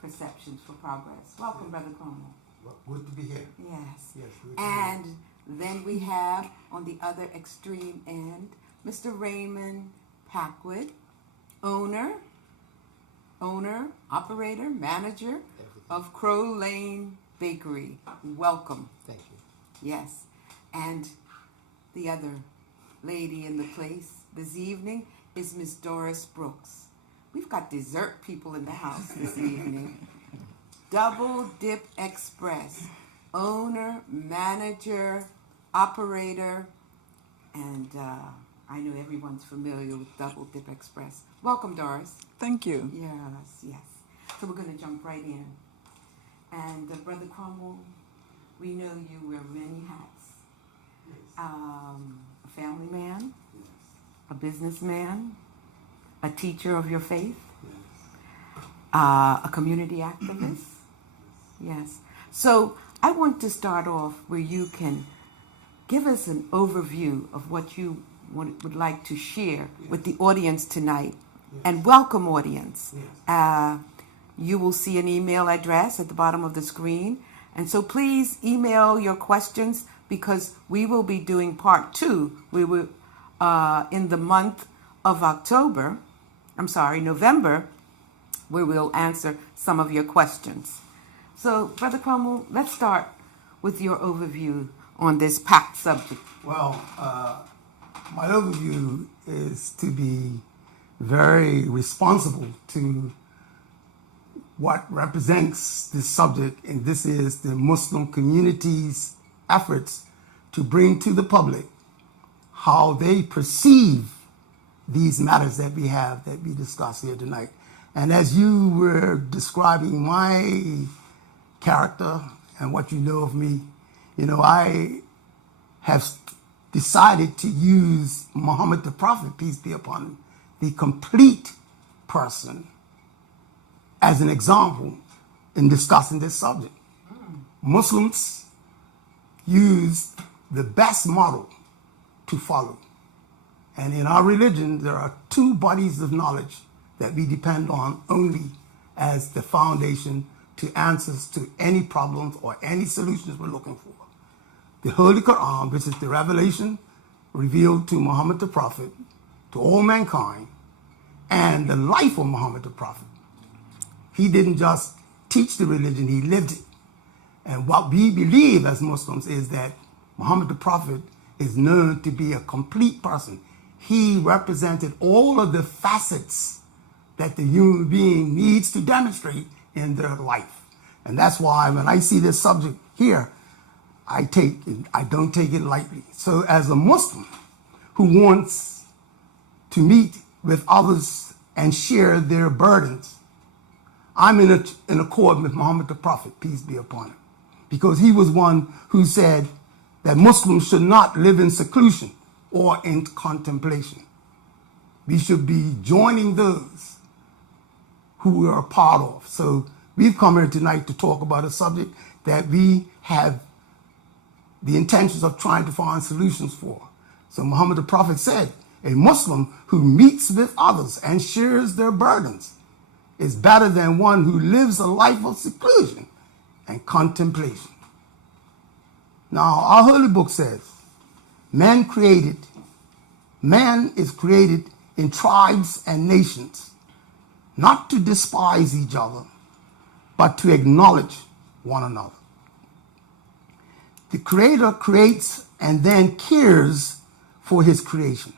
Perceptions for Progress. Welcome, Brother Cromwell. Well, good to be here. Yes. Yes, good to And be here. then we have on the other extreme end, Mr. Raymond Packwood, owner, operator, manager of Crow Lane Bakery. Welcome. Thank you. Yes. And the other lady in the place this evening is Miss Doris Brooks. We've got dessert people in the house this evening. Double Dip Express, owner, manager, operator, and I know everyone's familiar with Double Dip Express. Welcome, Doris. Thank you. Yes. So we're going to jump right in. And Brother Cromwell, we know you wear many hats. Yes. A family man, Yes. a businessman, a teacher of your faith, Yes. a community activist. Yes. So I want to start off where you can give us an overview of what you would like to share with the audience tonight. Yes. And welcome, audience. Yes. You will see an email address at the bottom of the screen. And so please email your questions because we will be doing part 2. We will, in the month of November, where we'll answer some of your questions. So, Brother Cromwell, let's start with your overview on this packed subject. Well, my overview is to be very responsible to what represents this subject, and this is the Muslim community's efforts to bring to the public how they perceive these matters that we discuss here tonight. And as you were describing my character and what you know of me, I have decided to use Muhammad the Prophet, peace be upon him, the complete person, as an example in discussing this subject. Muslims use the best model to follow. And in our religion, there are 2 bodies of knowledge that we depend on only as the foundation to answers to any problems or any solutions we're looking for. The Holy Quran, which is the revelation revealed to Muhammad the Prophet, to all mankind, and the life of Muhammad the Prophet. He didn't just teach the religion, he lived it. And what we believe as Muslims is that Muhammad the Prophet is known to be a complete person. He represented all of the facets that the human being needs to demonstrate in their life. And that's why when I see this subject here, I don't take it lightly. So as a Muslim who wants to meet with others and share their burdens, I'm in accord with Muhammad the Prophet, peace be upon him, because he was one who said that Muslims should not live in seclusion or in contemplation. We should be joining those who we are a part of. So we've come here tonight to talk about a subject that we have the intentions of trying to find solutions for. So Muhammad the Prophet said, a Muslim who meets with others and shares their burdens is better than one who lives a life of seclusion and contemplation. Now, our holy book says, man is created in tribes and nations, not to despise each other, but to acknowledge one another. The Creator creates and then cares for his creation.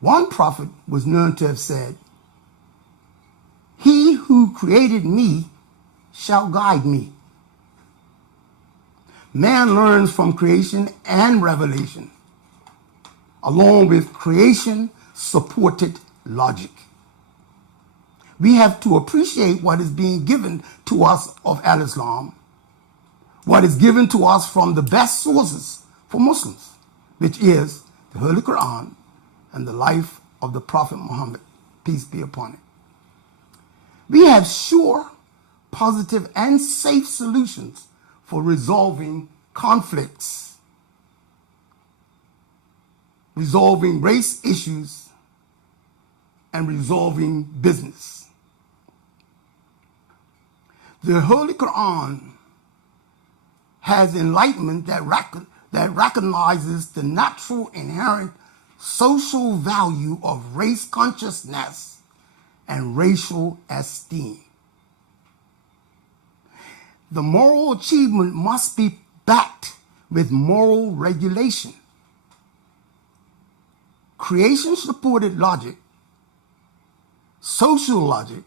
One prophet was known to have said, "He who created me shall guide me." Man learns from creation and revelation, along with creation-supported logic. We have to appreciate what is being given to us of Al-Islam, what is given to us from the best sources for Muslims, which is the Holy Quran and the life of the Prophet Muhammad, peace be upon him. We have sure, positive, and safe solutions for resolving conflicts, resolving race issues, and resolving business. The Holy Quran has enlightenment that recognizes the natural inherent social value of race consciousness and racial esteem. The moral achievement must be backed with moral regulation. Creation-supported logic, social logic,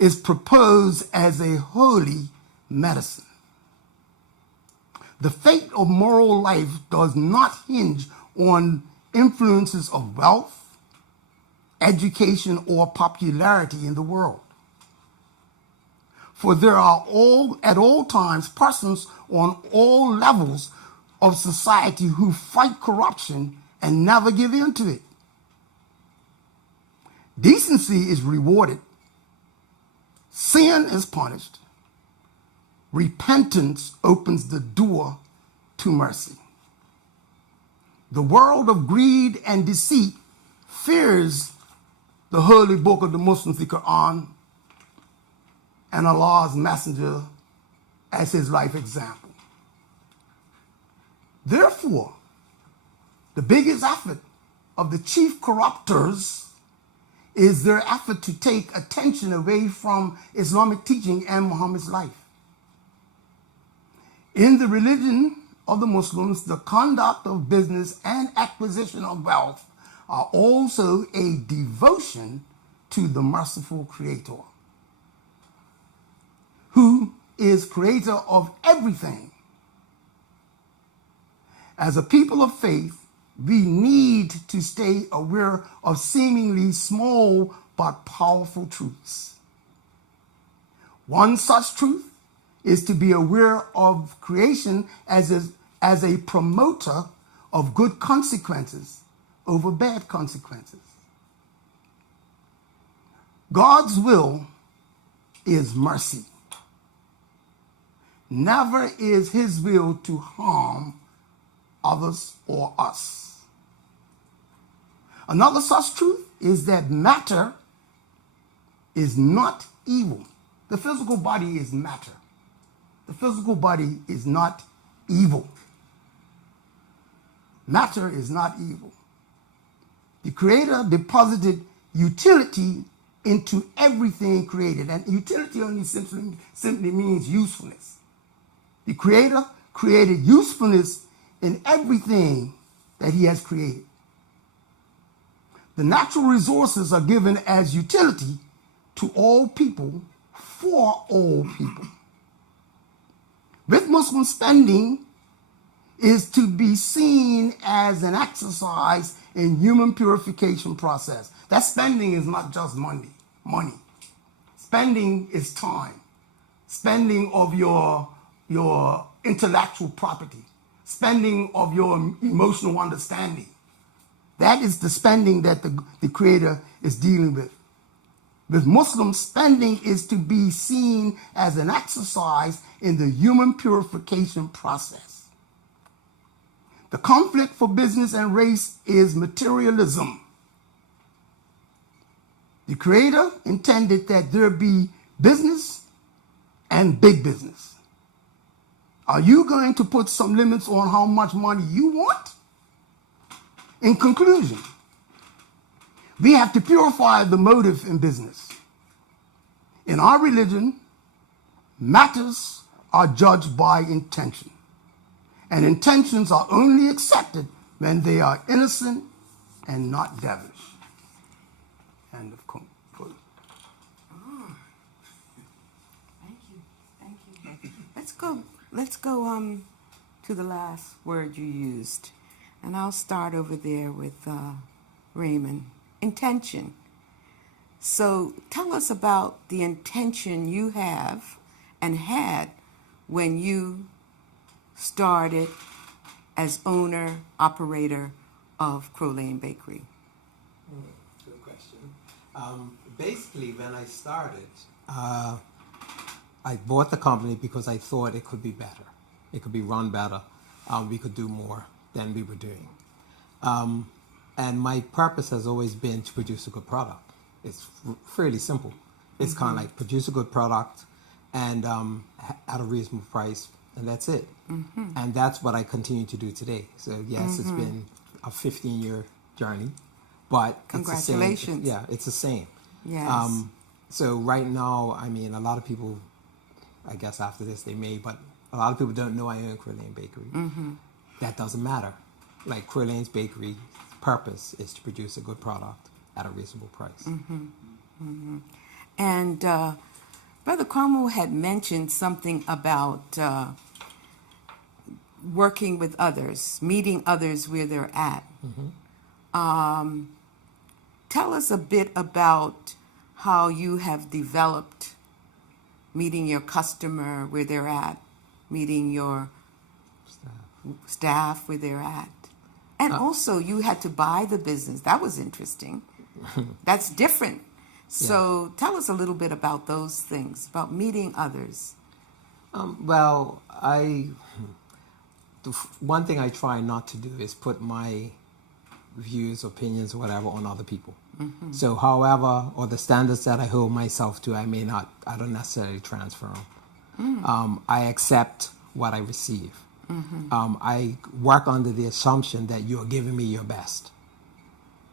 is proposed as a holy medicine. The fate of moral life does not hinge on influences of wealth, education, or popularity in the world. For there are at all times persons on all levels of society who fight corruption and never give in to it. Decency is rewarded. Sin is punished. Repentance opens the door to mercy. The world of greed and deceit fears the holy book of the Muslims, the Quran, and Allah's messenger as his life example. Therefore, the biggest effort of the chief corruptors is their effort to take attention away from Islamic teaching and Muhammad's life. In the religion of the Muslims, the conduct of business and acquisition of wealth are also a devotion to the merciful Creator, who is creator of everything. As a people of faith, we need to stay aware of seemingly small but powerful truths. One such truth is to be aware of creation as a promoter of good consequences over bad consequences. God's will is mercy. Never is his will to harm others or us. Another such truth is that matter is not evil. The physical body is matter. The physical body is not evil. Matter is not evil. The Creator deposited utility into everything created, and utility only simply means usefulness. The Creator created usefulness in everything that he has created. The natural resources are given as utility to all people for all people. With Muslim, spending is to be seen as an exercise in human purification process. That spending is not just money. Spending is time. Spending of your intellectual property. Spending of your emotional understanding. That is the spending that the Creator is dealing with. With Muslims, spending is to be seen as an exercise in the human purification process. The conflict for business and race is materialism. The Creator intended that there be business and big business. Are you going to put some limits on how much money you want? In conclusion, we have to purify the motive in business. In our religion, matters are judged by intention, and intentions are only accepted when they are innocent and not devilish. End of quote. Thank you. Let's go to the last word you used. And I'll start over there with Raymond. Intention. So tell us about the intention you have and had when you started as owner, operator of Crow Lane Bakery. Good question. Basically, when I started, I bought the company because I thought it could be better. It could be run better. We could do more than we were doing. And my purpose has always been to produce a good product. It's fairly simple. It's kind of like produce a good product, and at a reasonable price, and that's it. And that's what I continue to do today. So yes, it's been a 15-year journey, but Congratulations. It's the same. It's the same. Yes. So right now, I mean, a lot of people, I guess after this they may, but a lot of people don't know I own Queer Lane Bakery. That doesn't matter. Like Queer Lane's Bakery purpose is to produce a good product at a reasonable price. And Brother Cromwell had mentioned something about working with others, meeting others where they're at. Tell us a bit about how you have developed meeting your customer where they're at, meeting your staff where they're at. And also, you had to buy the business. That was interesting. That's different. So tell us a little bit about those things, about meeting others. Well, one thing I try not to do is put my views, opinions, or whatever on other people. So however, or the standards that I hold myself to, I don't necessarily transfer them. I accept what I receive. I work under the assumption that you're giving me your best.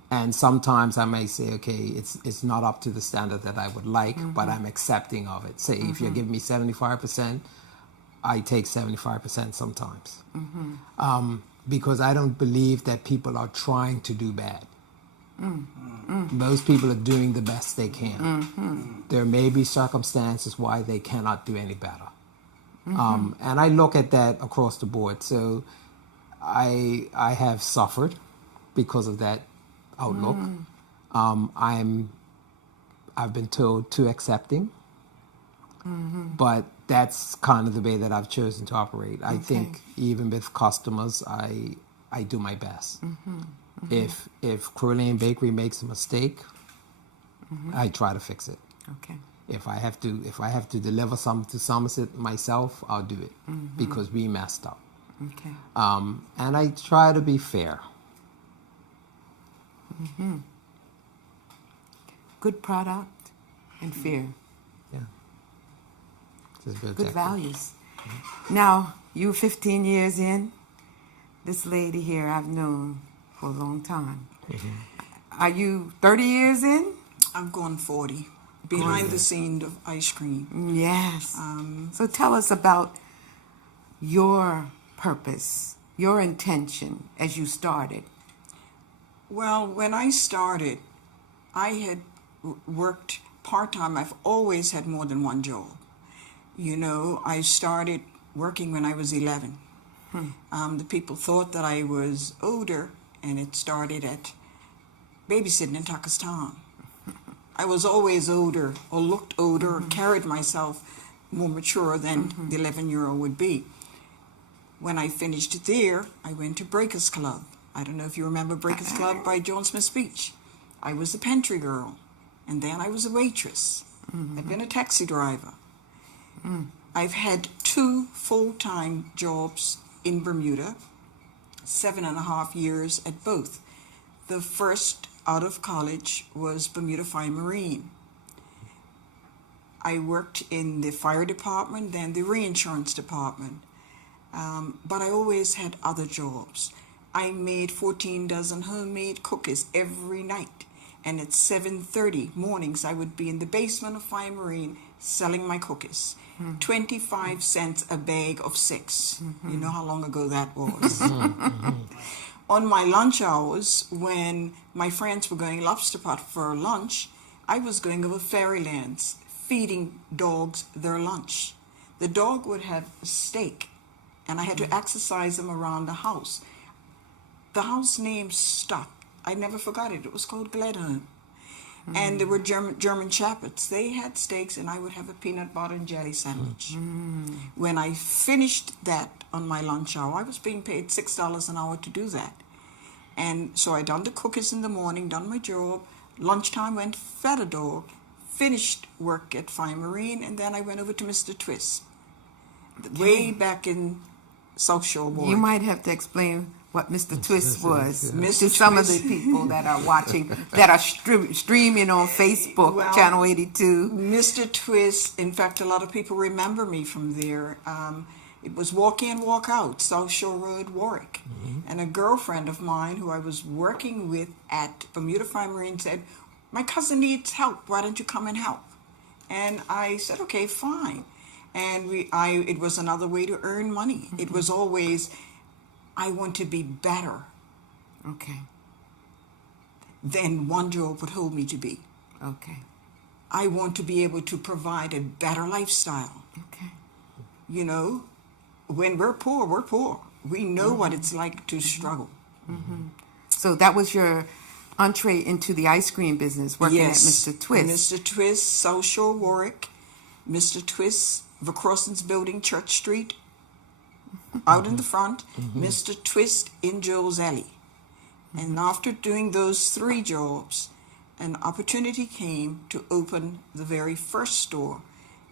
And sometimes I may say, okay, it's not up to the standard that I would like, but I'm accepting of it. Say, if you're giving me 75%, I take 75% sometimes. Because I don't believe that people are trying to do bad. Most people are doing the best they can. There may be circumstances why they cannot do any better. And I look at that across the board. So I have suffered because of that outlook. I've been told too accepting, but that's kind of the way that I've chosen to operate. I think even with customers, I do my best. If Queer Lane Bakery makes a mistake, I try to fix it. Okay. If I have to deliver something to Somerset myself, I'll do it because we messed up. Okay. And I try to be fair. Good product and fair. Yeah. Just Good objective. values. Now, you 15 years in, this lady here I've known for a long time. Are you 30 years in? I've gone 40. Behind the scene of ice cream. Yes. So tell us about your purpose, your intention as you started. Well, when I started, I had worked part-time. I've always had more than one job. You know, I started working when I was 11. The people thought that I was older, and it started at babysitting in Tucker's Town. I was always older, or looked older, or carried myself more mature than the 11-year-old would be. When I finished there, I went to Breakers Club. I don't know if you remember Breakers Club by Joan Smith Beach. I was a pantry girl, and then I was a waitress. I've been a taxi driver. I've had 2 full-time jobs in Bermuda, 7.5 years at both. The first out of college was Bermuda Fire Marine. I worked in the fire department, then the reinsurance department. But I always had other jobs. I made 14 dozen homemade cookies every night. And at 7:30 mornings, I would be in the basement of Fire Marine selling my cookies. 25 cents a bag of 6. You know how long ago that was. On my lunch hours, when my friends were going lobster pot for lunch, I was going over Fairylands, feeding dogs their lunch. The dog would have a steak, and I had to exercise them around the house. The house name stuck. I never forgot it. It was called Gledholm. And there were German shepherds. They had steaks, and I would have a peanut butter and jelly sandwich. When I finished that on my lunch hour, I was being paid $6 an hour to do that. And so I done the cookies in the morning, done my job. Lunchtime went, fed a dog, finished work at Fire Marine, and then I went over to Mr. Twist. Way back in South Shore Board. You might have to explain what Mr. Twist was Mr. to some of Twist. the people that are watching, that are streaming on Facebook, Well, Channel 82. Mr. Twist, in fact, a lot of people remember me from there. It was walk in, walk out, South Shore Road, Warwick. And a girlfriend of mine who I was working with at Bermuda Fine Marine said, my cousin needs help. Why don't you come and help? And I said, okay, fine. And it was another way to earn money. It was always, I want to be better Okay, than one job would hold me to be. okay, I want to be able to provide a better lifestyle. okay. You know, when we're poor, we're poor. We know what it's like to struggle. So that was your entree into the ice cream business, working at Mr. Twist. Mr. Twist, South Shore, Warwick. Mr. Twist, Vercrossens Building, Church Street, out in the front. Mr. Twist in Joel's Alley. And after doing those 3 jobs, an opportunity came to open the very first store.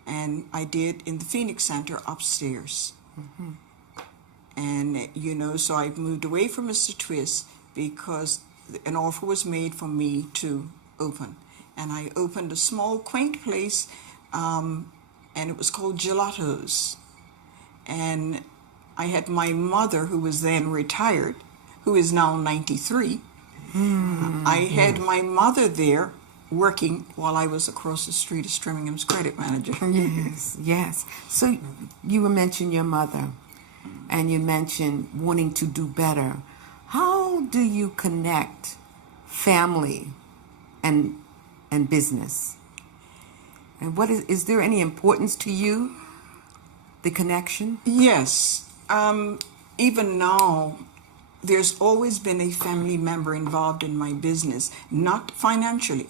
And I did in the Phoenix Center upstairs. And, you know, so I moved away from Mr. Twist because an offer was made for me to open. And I opened a small, quaint place, and it was called Gelato's. And I had my mother, who was then retired, who is now 93. I had my mother there working while I was across the street as Trimmingham's credit manager. Yes, yes. So you mentioned your mother, and you mentioned wanting to do better. How do you connect family and business? And what is there any importance to you, the connection? Yes. Even now, there's always been a family member involved in my business, not financially.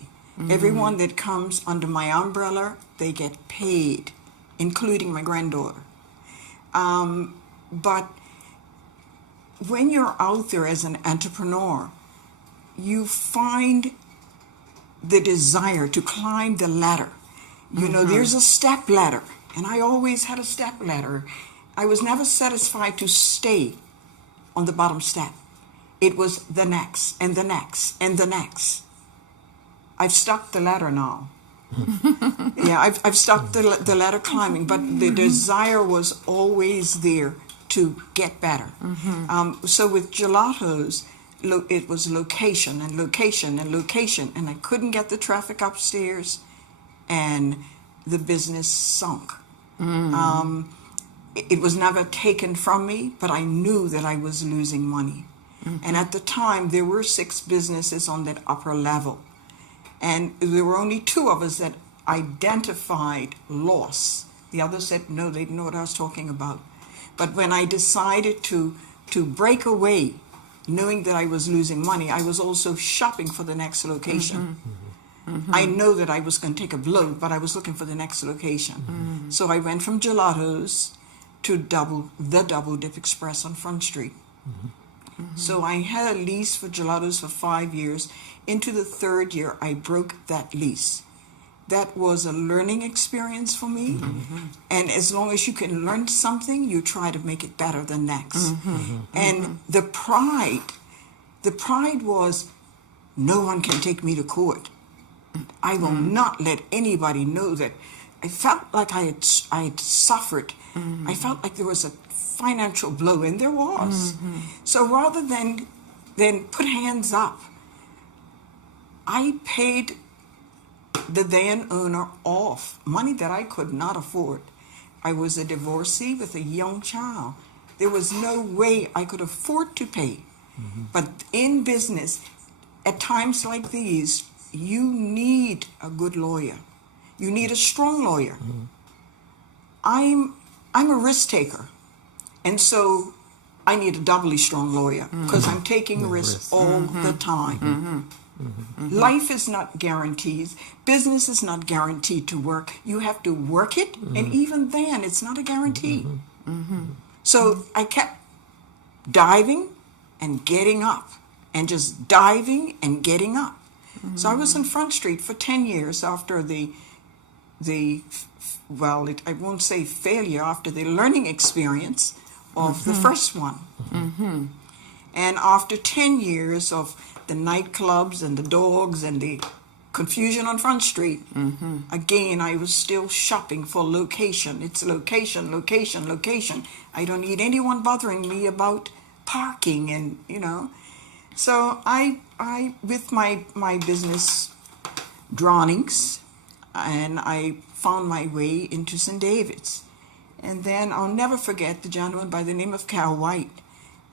Everyone that comes under my umbrella, they get paid, including my granddaughter. But when you're out there as an entrepreneur, you find the desire to climb the ladder. You know, there's a step ladder, and I always had a step ladder. I was never satisfied to stay on the bottom step. It was the next, and the next, and the next. I've stuck the ladder now. Yeah, I've stuck the ladder climbing, but the desire was always there to get better. So with Gelato's, it was location and location and location, and I couldn't get the traffic upstairs, and the business sunk. It was never taken from me, but I knew that I was losing money. And at the time, there were 6 businesses on that upper level. And there were only 2 of us that identified loss. The others said, no, they didn't know what I was talking about. But when I decided to break away, knowing that I was losing money, I was also shopping for the next location. I know that I was going to take a blow, but I was looking for the next location. So I went from Gelato's to the Double Dip Express on Front Street. So I had a lease for Gelato's for 5 years. Into the 3rd year, I broke that lease. That was a learning experience for me. And as long as you can learn something, you try to make it better the next. And the pride was, no one can take me to court. I will not let anybody know that. I felt like I had suffered. I felt like there was a financial blow, and there was. So rather than put hands up, I paid the then owner off money that I could not afford. I was a divorcee with a young child. There was no way I could afford to pay. But in business, at times like these, you need a good lawyer. You need a strong lawyer. I'm a risk taker, and so I need a doubly strong lawyer because I'm taking risks all the time. Life is not guaranteed. Business is not guaranteed to work. You have to work it, and even then, it's not a guarantee. So I kept diving and getting up, and just diving and getting up. So I was on Front Street for 10 years after I won't say failure, after the learning experience of the first one. And after 10 years of the nightclubs and the dogs and the confusion on Front Street, again, I was still shopping for location. It's location, location, location. I don't need anyone bothering me about parking and, you know. So I with my business drawings, and I found my way into St. David's. And then I'll never forget the gentleman by the name of Cal White.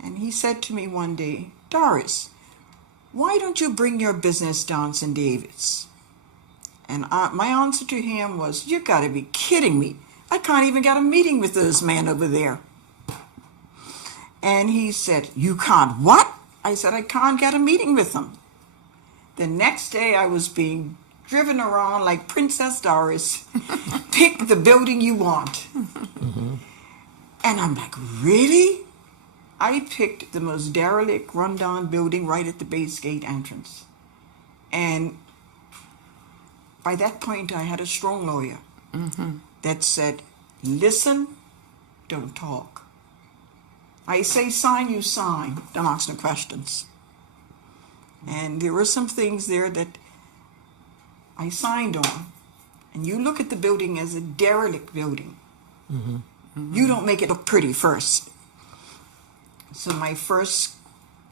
And he said to me one day, Doris, why don't you bring your business down St. David's? And my answer to him was, you got to be kidding me. I can't even get a meeting with those men over there. And he said, you can't what? I said, I can't get a meeting with them. The next day I was being driven around like Princess Doris. Pick the building you want. And I'm like, really? I picked the most derelict, rundown building right at the base gate entrance. And by that point, I had a strong lawyer that said, listen, don't talk. I say sign, you sign. Don't ask no questions. And there were some things there that I signed on. And you look at the building as a derelict building. You don't make it look pretty first. So my first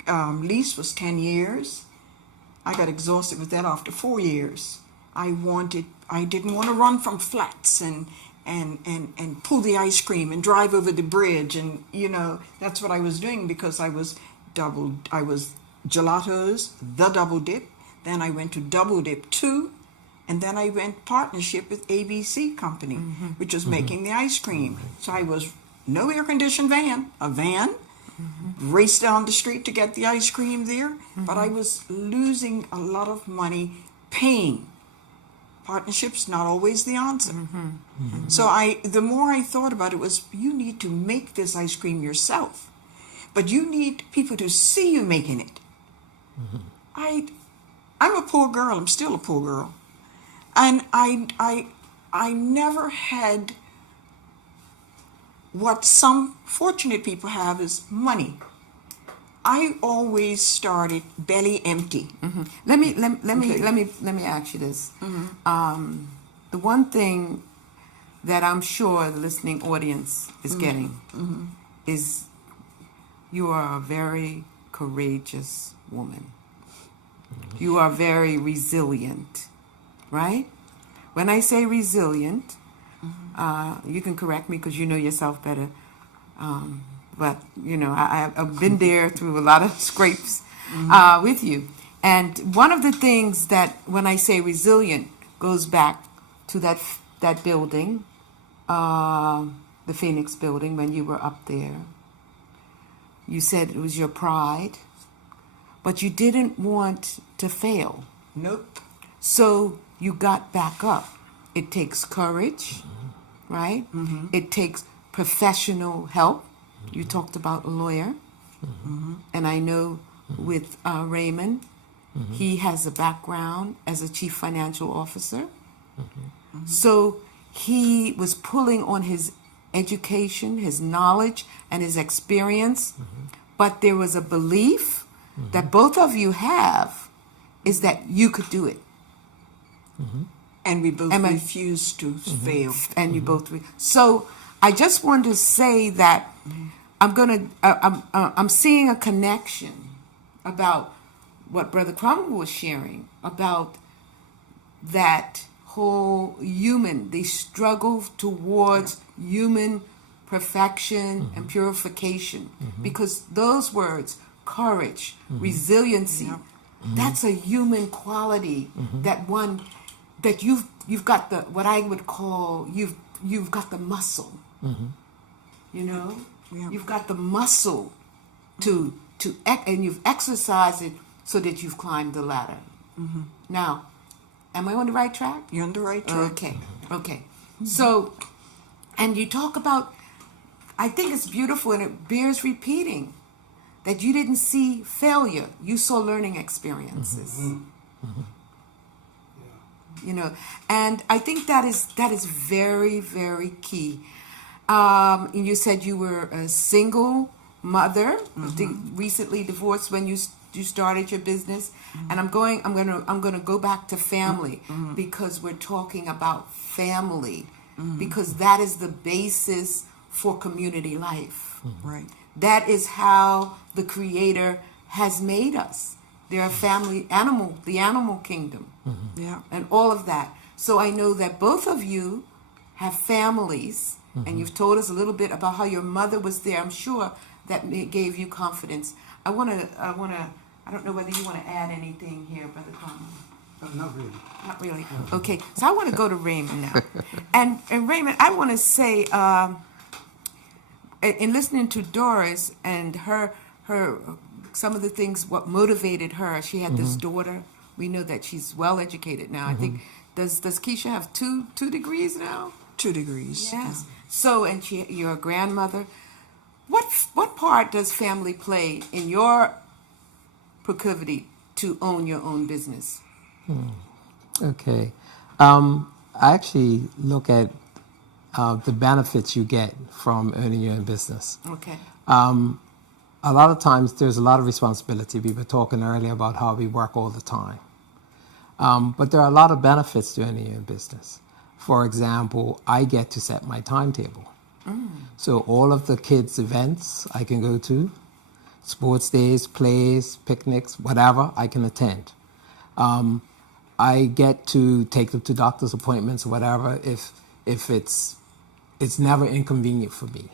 lease was 10 years. I got exhausted with that after 4 years. I didn't want to run from flats and pull the ice cream and drive over the bridge. And, you know, that's what I was doing because I was Gelatos, the Double Dip. Then I went to Double Dip 2. And then I went partnership with ABC Company, which was making the ice cream. So I was no air-conditioned van, a van, raced down the street to get the ice cream there. But I was losing a lot of money paying. Partnership's not always the answer. So the more I thought about it was, you need to make this ice cream yourself. But you need people to see you making it. I'm a poor girl. I'm still a poor girl. And I never had what some fortunate people have is money. I always started belly empty. Let me ask you this. The one thing that I'm sure the listening audience is getting is you are a very courageous woman. You are very resilient. Right? When I say resilient, you can correct me because you know yourself better. But, you know, I've been there through a lot of scrapes with you. And one of the things that, when I say resilient, goes back to that building, the Phoenix building, when you were up there. You said it was your pride, but you didn't want to fail. Nope. So you got back up. It takes courage, right? It takes professional help. You talked about a lawyer. And I know with Raymond, he has a background as a chief financial officer. So he was pulling on his education, his knowledge, and his experience. But there was a belief that both of you have is that you could do it. And we both refused to fail. And you both. So I just want to say that I'm seeing a connection about what Brother Cromwell was sharing about that whole the struggle towards human perfection and purification. Because those words, courage, resiliency, that's a human quality that you've got the, what I would call, you've got the muscle, you know, you've got the muscle and you've exercised it so that you've climbed the ladder. Now, am I on the right track? You're on the right track. Okay. So, and you talk about, I think it's beautiful and it bears repeating that you didn't see failure, you saw learning experiences. You know, and I think that is very, very key. And you said you were a single mother, recently divorced when you started your business, and I'm gonna go back to family because we're talking about family because that is the basis for community life. Right. That is how the Creator has made us. They're a family animal, the animal kingdom, Yeah. and all of that. So I know that both of you have families, and you've told us a little bit about how your mother was there. I'm sure that gave you confidence. I don't know whether you want to add anything here, Brother Carmen. Not really. Not really. Okay, so I want to go to Raymond now. And Raymond, I want to say, in listening to Doris and her some of the things, what motivated her, she had this daughter. We know that she's well educated now. I think, does Keisha have two degrees now? 2 degrees. Yes. So, and you're a grandmother. What part does family play in your proclivity to own your own business? Okay. I actually look at the benefits you get from owning your own business. Okay. A lot of times there's a lot of responsibility. We were talking earlier about how we work all the time. But there are a lot of benefits to owning your own business. For example, I get to set my timetable. So all of the kids' events I can go to, sports days, plays, picnics, whatever, I can attend. I get to take them to doctor's appointments or whatever if it's never inconvenient for me.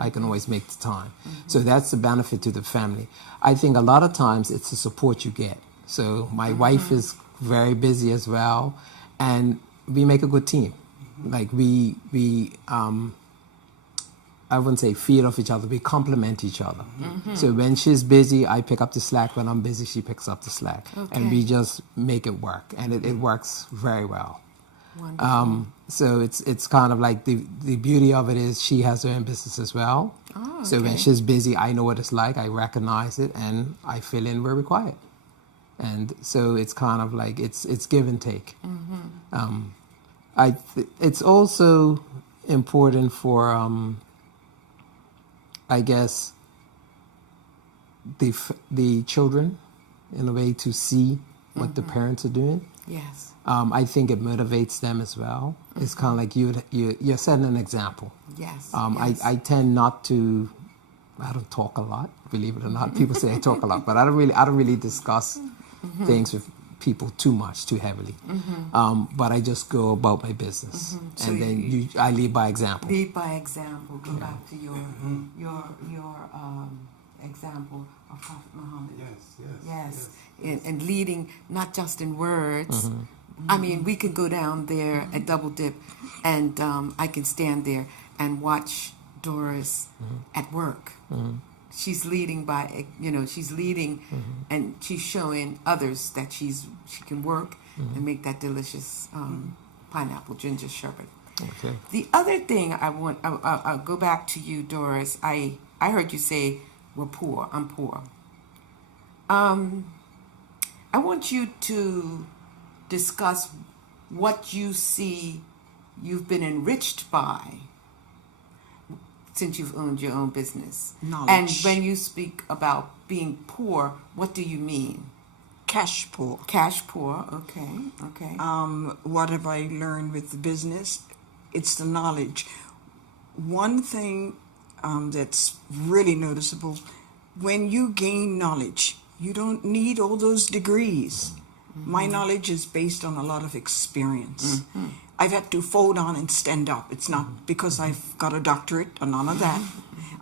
I can always make the time. So that's the benefit to the family. I think a lot of times it's the support you get. So my wife is very busy as well, and we make a good team. Like we I wouldn't say feed off each other, we complement each other. So when she's busy, I pick up the slack. When I'm busy, she picks up the slack. And we just make it work, and it works very well. Wonderful. So it's kind of like the beauty of it is she has her own business as well. Oh, So when okay. she's busy, I know what it's like, I recognize it, and I fill in where required. And so it's kind of like it's give and take. It's also important for I guess the children in a way to see what the parents are doing. Yes. I think it motivates them as well. It's kind of like you're setting an example. Yes. Yes. I tend not to. I don't talk a lot, believe it or not. People say I talk a lot, but I don't really discuss things with people too much, too heavily. But I just go about my business, So and then I lead by example. Lead by example. Go back to your example of Prophet Muhammad. Yes. And leading not just in words. I mean, we could go down there at Double Dip, and I can stand there and watch Doris at work. She's leading by, she's leading, and she's showing others that she can work and make that delicious pineapple ginger sherbet. Okay. The other thing I'll go back to you, Doris. I heard you say we're poor. I'm poor. I want you to discuss what you see you've been enriched by since you've owned your own business. Knowledge. And when you speak about being poor, what do you mean? Cash poor. Cash poor, okay. What have I learned with the business? It's the knowledge. One thing that's really noticeable, when you gain knowledge, you don't need all those degrees. My knowledge is based on a lot of experience. I've had to fall down and stand up. It's not because I've got a doctorate or none of that.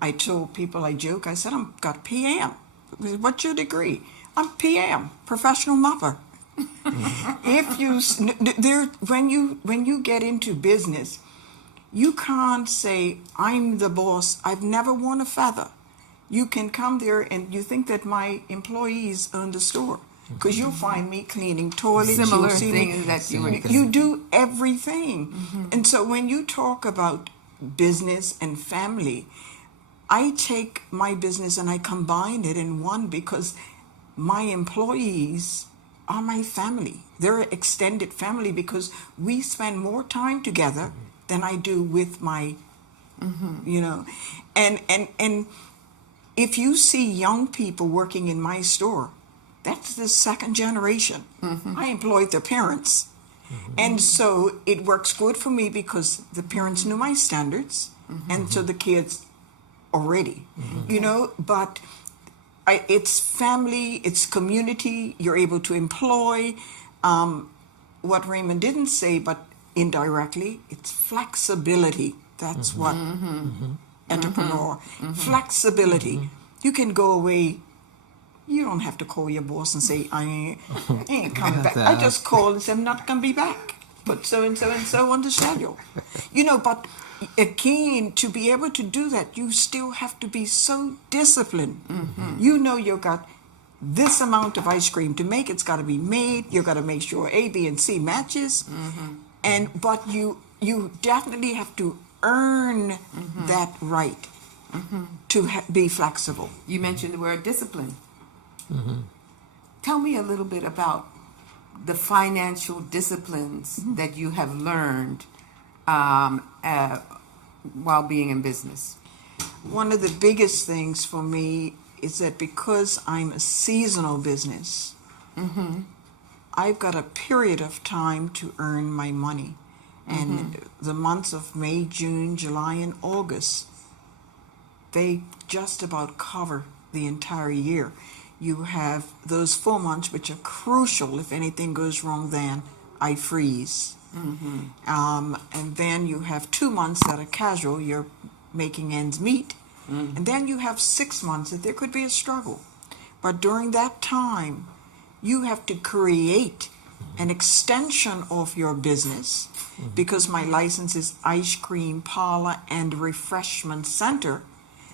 I told people, I joke, I said, I've got PM. What's your degree? I'm PM, professional mopper. When you get into business, you can't say, I'm the boss. I've never worn a feather. You can come there and you think that my employees own the store. Because you'll find me cleaning toilets. Similar you'll see me- things that you were You do everything. And so when you talk about business and family, I take my business and I combine it in one because my employees are my family. They're an extended family because we spend more time together than I do with my You know, and if you see young people working in my store, that's the second generation. I employed their parents. And so it works good for me because the parents knew my standards, and so the kids are ready, you know. But it's family, it's community. You're able to employ. What Raymond didn't say, but indirectly, it's flexibility. That's what entrepreneur flexibility. You can go away. You don't have to call your boss and say, I ain't coming back. I just call and say, I'm not going to be back. Put so and so and so on the schedule. You know, but again, to be able to do that, you still have to be so disciplined. You know, you got this amount of ice cream to make. It's got to be made. You got to make sure A, B, and C matches. But you definitely have to earn that right to be flexible. You mentioned the word discipline. Tell me a little bit about the financial disciplines that you have learned while being in business. One of the biggest things for me is that because I'm a seasonal business, I've got a period of time to earn my money. And the months of May, June, July, and August, they just about cover the entire year. You have those 4 months which are crucial. If anything goes wrong, then I freeze. And then you have 2 months that are casual. You're making ends meet. And then you have 6 months that there could be a struggle. But during that time, you have to create an extension of your business, because my license is ice cream parlor and refreshment center.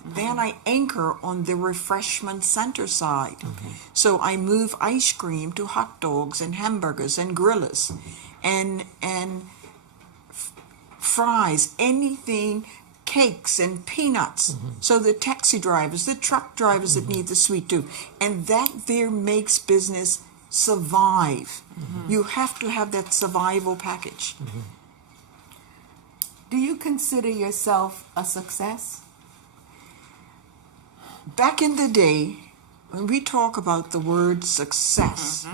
Then I anchor on the refreshment center side. So I move ice cream to hot dogs and hamburgers and grillers and fries, anything, cakes and peanuts. So the taxi drivers, the truck drivers that need the sweet too. And that there makes business survive. You have to have that survival package. Do you consider yourself a success? Back in the day, when we talk about the word success,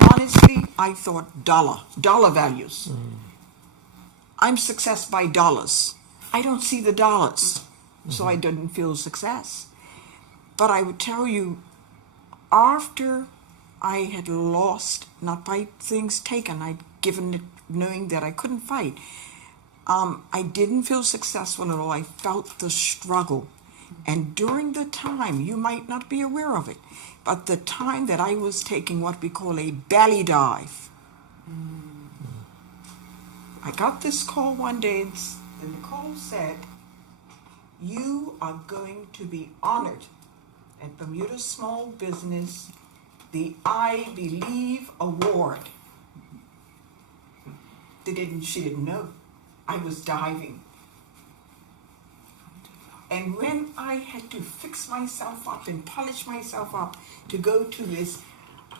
honestly, I thought dollar values. I'm success by dollars. I don't see the dollars, so I didn't feel success. But I would tell you, after I had lost, not by things taken, I'd given it knowing that I couldn't fight, I didn't feel successful at all. I felt the struggle. And during the time, you might not be aware of it, but the time that I was taking what we call a belly dive, I got this call one day, and the call said, you are going to be honored at Bermuda Small Business, the I Believe Award. She didn't know. I was diving. And when I had to fix myself up and polish myself up to go to this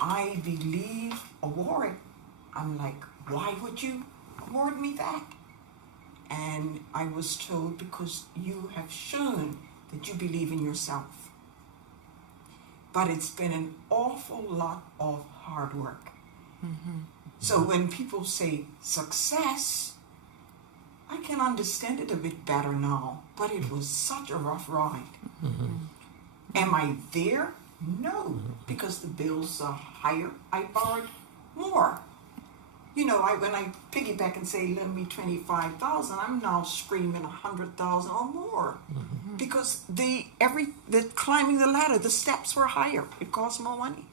I Believe award, I'm like, why would you award me that? And I was told, because you have shown that you believe in yourself. But it's been an awful lot of hard work. So when people say success, I can understand it a bit better now, but it was such a rough ride. Am I there? No, because the bills are higher. I borrowed more. You know, when I piggyback and say, lend me $25,000, I'm now screaming $100,000 or more, because the climbing the ladder, the steps were higher. It cost more money.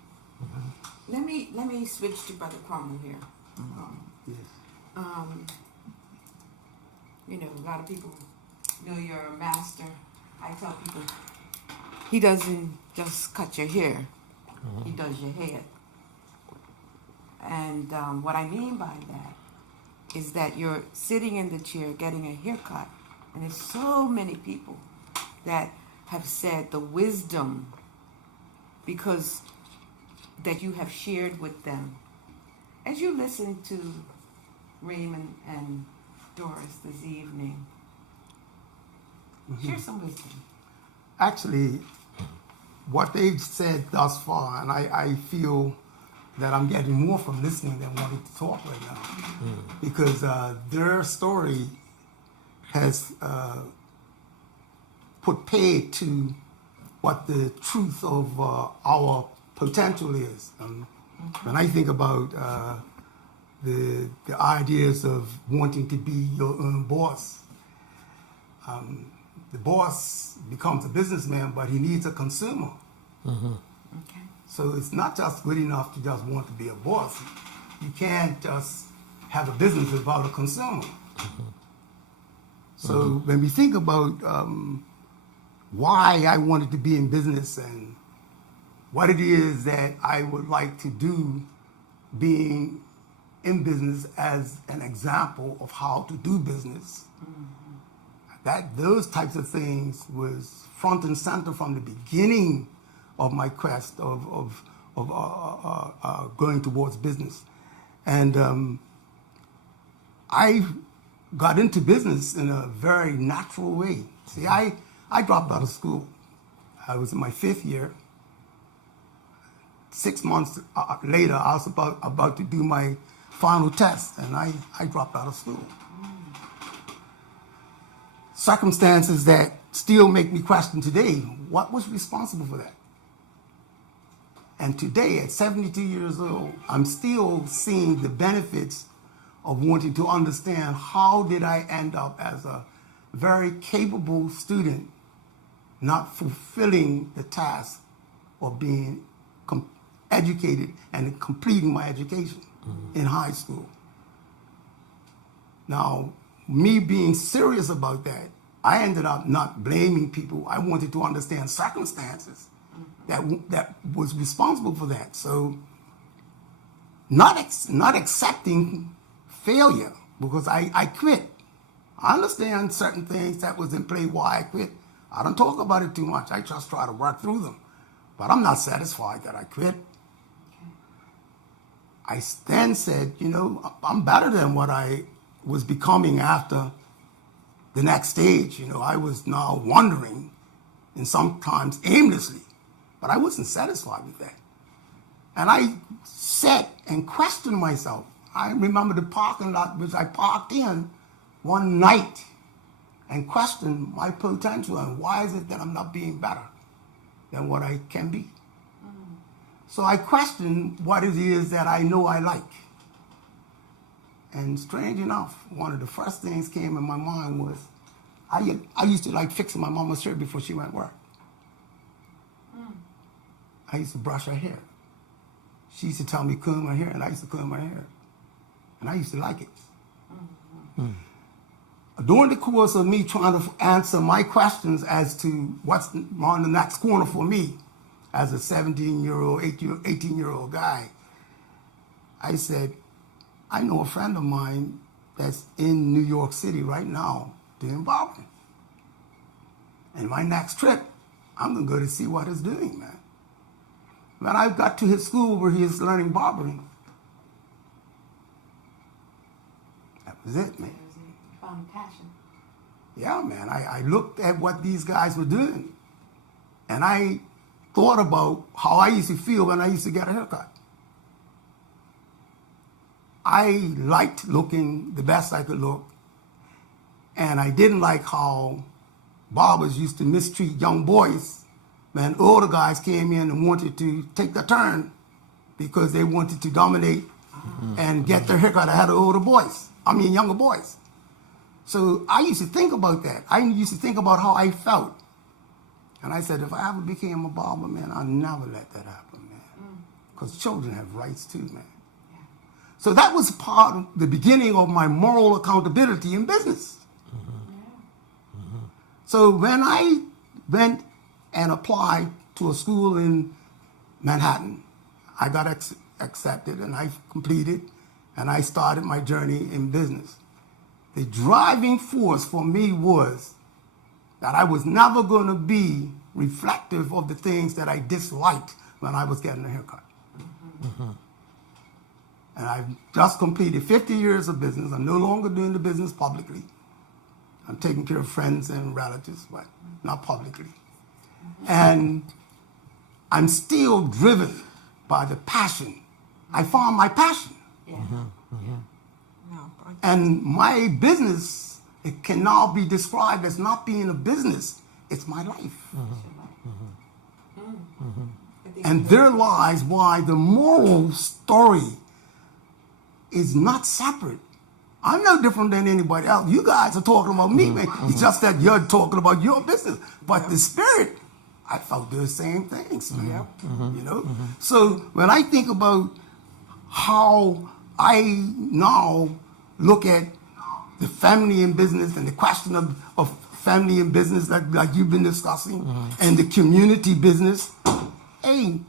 Let me switch to Brother Cromwell here. You know, a lot of people know you're a master. I tell people, he doesn't just cut your hair, he does your head. And what I mean by that is that you're sitting in the chair getting a haircut, and there's so many people that have said the wisdom because that you have shared with them. As you listen to Raymond and Doris this evening, Share some wisdom. Actually, what they've said thus far, and I feel that I'm getting more from listening than wanting to talk right now, because their story has put paid to what the truth of our potential is. When I think about the ideas of wanting to be your own boss, the boss becomes a businessman, but he needs a consumer. Okay. So it's not just good enough to just want to be a boss. You can't just have a business without a consumer. So when we think about why I wanted to be in business and what it is that I would like to do being in business as an example of how to do business, that those types of things was front and center from the beginning of my quest of going towards business. And I got into business in a very natural way. See, I dropped out of school. I was in my 5th year. 6 months later, I was about to do my final test, and I dropped out of school. Circumstances that still make me question today, what was responsible for that? And today, at 72 years old, I'm still seeing the benefits of wanting to understand how did I end up as a very capable student not fulfilling the task of being educated and completing my education in high school. Now, me being serious about that, I ended up not blaming people. I wanted to understand circumstances that was responsible for that. So, not accepting failure because I quit. I understand certain things that was in play why I quit. I don't talk about it too much. I just try to work through them. But I'm not satisfied that I quit. I then said, you know, I'm better than what I was becoming after the next stage. You know, I was now wandering and sometimes aimlessly, but I wasn't satisfied with that. And I sat and questioned myself. I remember the parking lot which I parked in one night and questioned my potential and why is it that I'm not being better than what I can be. So I questioned what it is that I know I like. And strange enough, one of the first things came in my mind was, I used to like fixing my mama's hair before she went to work. I used to brush her hair. She used to tell me comb her hair, and I used to comb her hair. And I used to like it. During the course of me trying to answer my questions as to what's on the next corner for me, as a 17-year-old, 18-year-old guy, I said, I know a friend of mine that's in New York City right now doing barbering. And my next trip, I'm going to go to see what he's doing, man. When I got to his school where he was learning barbering, that was it, man. You found passion. Yeah, man. I looked at what these guys were doing, and I thought about how I used to feel when I used to get a haircut. I liked looking the best I could look, and I didn't like how barbers used to mistreat young boys when older guys came in and wanted to take their turn because they wanted to dominate and get their haircut ahead of younger boys. So I used to think about that. I used to think about how I felt. And I said, if I ever became a barber, man, I'll never let that happen, man. Because children have rights too, man. Yeah. So that was part of the beginning of my moral accountability in business. So when I went and applied to a school in Manhattan, I got accepted and I completed and I started my journey in business. The driving force for me was that I was never going to be reflective of the things that I disliked when I was getting a haircut. And I've just completed 50 years of business. I'm no longer doing the business publicly. I'm taking care of friends and relatives, but not publicly. And I'm still driven by the passion. I found my passion. Yeah. No, And my business, it can now be described as not being a business. It's my life. And there lies why the moral story is not separate. I'm no different than anybody else. You guys are talking about me, man. It's just that you're talking about your business. But the spirit, I felt the same things, man. You know? So when I think about how I now look at the family and business and the question of family and business like you've been discussing and the community business, hey,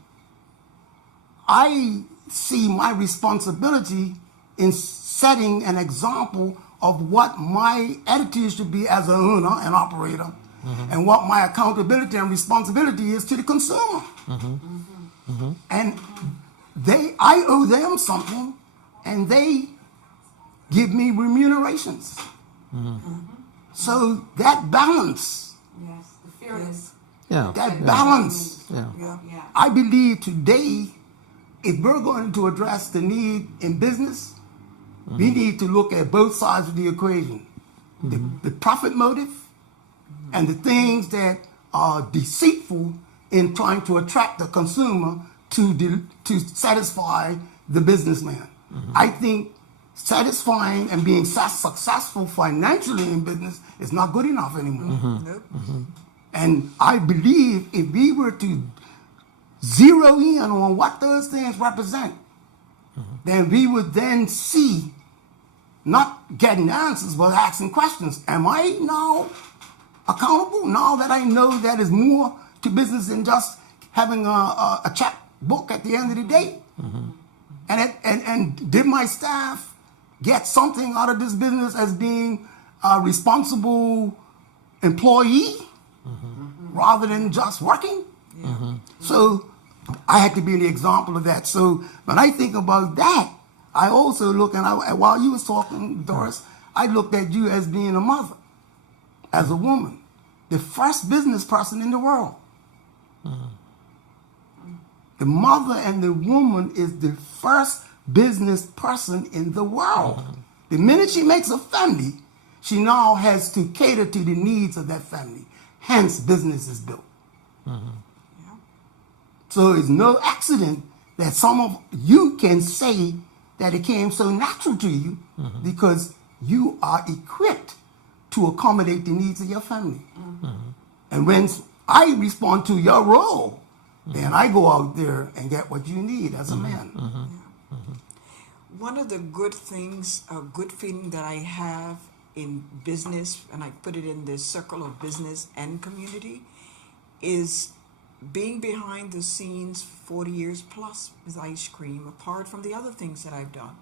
I see my responsibility in setting an example of what my attitude should be as an owner and operator and what my accountability and responsibility is to the consumer. And I owe them something, and they give me remunerations. So that balance, Yes, the fearless. Yeah. that balance, Yeah. yeah. Yeah. I believe today, if we're going to address the need in business, we need to look at both sides of the equation. The profit motive and the things that are deceitful in trying to attract the consumer to satisfy the businessman. I think satisfying and being successful financially in business is not good enough anymore. Nope. And I believe if we were to zero in on what those things represent, then we would then see, not getting answers, but asking questions. Am I now accountable now that I know that is more to business than just having a checkbook at the end of the day? And did my staff get something out of this business as being a responsible employee rather than just working? So I had to be the example of that. So when I think about that, I also look, and while you was talking, Doris, I looked at you as being a mother, as a woman, the first business person in the world. The mother and the woman is the first business person in the world. The minute she makes a family, she now has to cater to the needs of that family. Hence, business is built. So it's no accident that some of you can say that it came so natural to you because you are equipped to accommodate the needs of your family. And when I respond to your role, then I go out there and get what you need as a man. One of the good things, a good feeling that I have in business, and I put it in the circle of business and community, is being behind the scenes 40 years plus with ice cream, apart from the other things that I've done.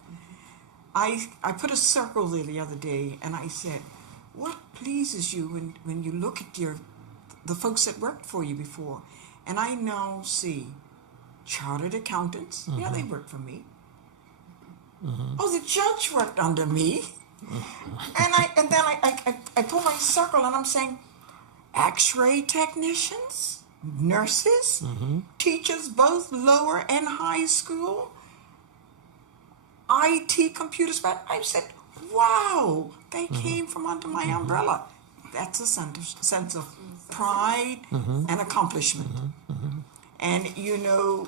I put a circle there the other day, and I said, what pleases you when you look at the folks that worked for you before? And I now see chartered accountants. Yeah, they worked for me. Oh, the judge worked under me. And then I pull my circle, and I'm saying, X-ray technicians, nurses, teachers, both lower and high school, IT computers. But I said, wow, they came from under my umbrella. That's a sense of pride and accomplishment. And you know,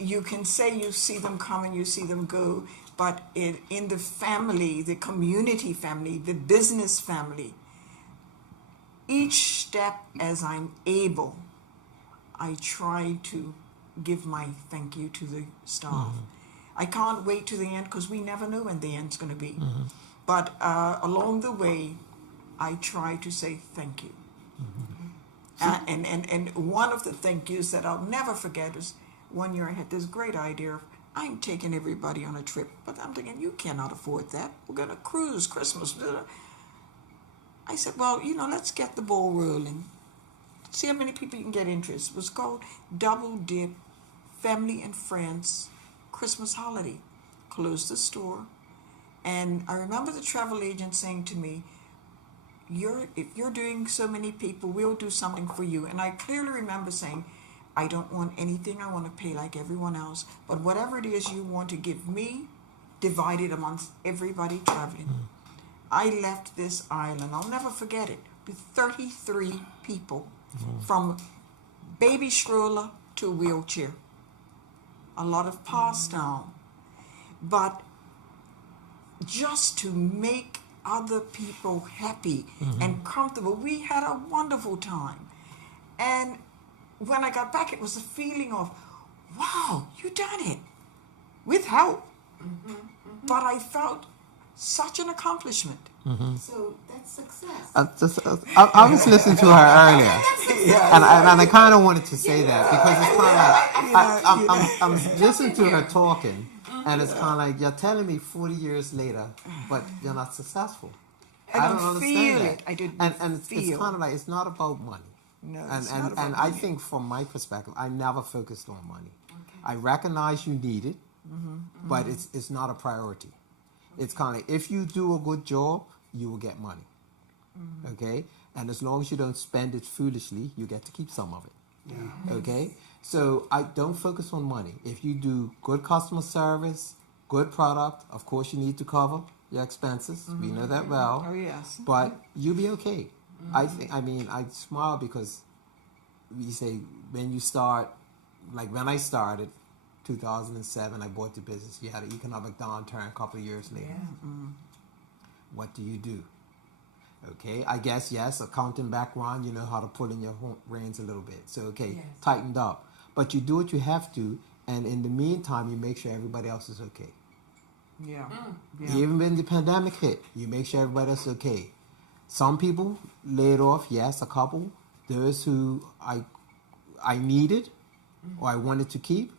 you can say you see them come and you see them go, but in the family, the community family, the business family, each step as I'm able, I try to give my thank you to the staff. I can't wait to the end because we never know when the end's going to be. But along the way, I try to say thank you. And one of the thank yous that I'll never forget is one year I had this great idea of I'm taking everybody on a trip, but I'm thinking you cannot afford that. We're going to cruise Christmas. I said, well, let's get the ball rolling. See how many people you can get interest. It was called Double Dip Family and Friends Christmas Holiday. Closed the store. And I remember the travel agent saying to me, if you're doing so many people, we'll do something for you. And I clearly remember saying, I don't want anything. I want to pay like everyone else. But whatever it is you want to give me, divide it amongst everybody traveling. I left this island, I'll never forget it, with 33 people, from baby stroller to wheelchair. A lot of passed down. But just to make other people happy and comfortable, we had a wonderful time. And when I got back, it was a feeling of, wow, you done it with help. But I felt such an accomplishment. So that's success. I was listening to her earlier, and I kind of wanted to say that because it's kind of like I'm listening to her talking, and it's kind of like you're telling me 40 years later, but you're not successful. I don't understand feel that. it. I didn't and it's feel. kind of like it's not about money. No, and it's not about and I money. think from my perspective, I never focused on money. I recognize you need it, but it's not a priority. It's kind of like if you do a good job, you will get money. Okay, and as long as you don't spend it foolishly, you get to keep some of it. Okay, so I don't focus on money. If you do good customer service, good product, of course you need to cover your expenses. We know that well. Oh, yes. But you'll be okay. I smile because we say when you start, like when I started, 2007, I bought the business. You had an economic downturn a couple of years later. What do you do? Okay, I guess, yes, accounting background, you know how to pull in your reins a little bit. So, okay, tightened up. But you do what you have to, and in the meantime, you make sure everybody else is okay. Yeah. Even when the pandemic hit, you make sure everybody else is okay. Some people laid off, yes, a couple. Those who I needed or I wanted to keep,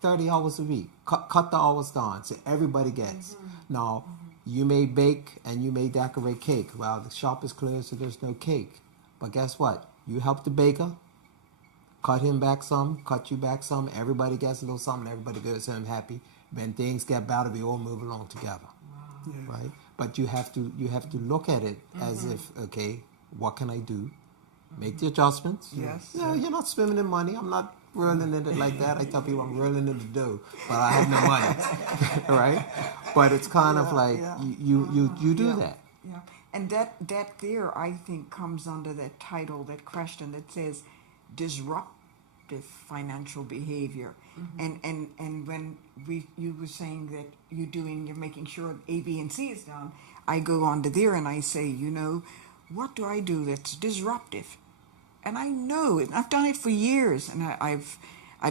30 hours a week. Cut the hours down so everybody gets. Now, you may bake and you may decorate cake. Well, the shop is closed, so there's no cake. But guess what? You help the baker, cut him back some, cut you back some. Everybody gets a little something. Everybody goes home happy. When things get better, we all move along together, right? But you have to look at it as if, okay, what can I do? Make the adjustments. Yes. No, you're not swimming in money. I'm not rolling in it like that. I tell people I'm rolling in the dough, but I have no money, right? But it's kind of like you do that. Yeah. And that there, I think, comes under that title, that question that says disruptive financial behavior. And when you were saying that you're making sure A, B, and C is done, I go on to there and I say, what do I do that's disruptive? And I know it. I've done it for years, and I've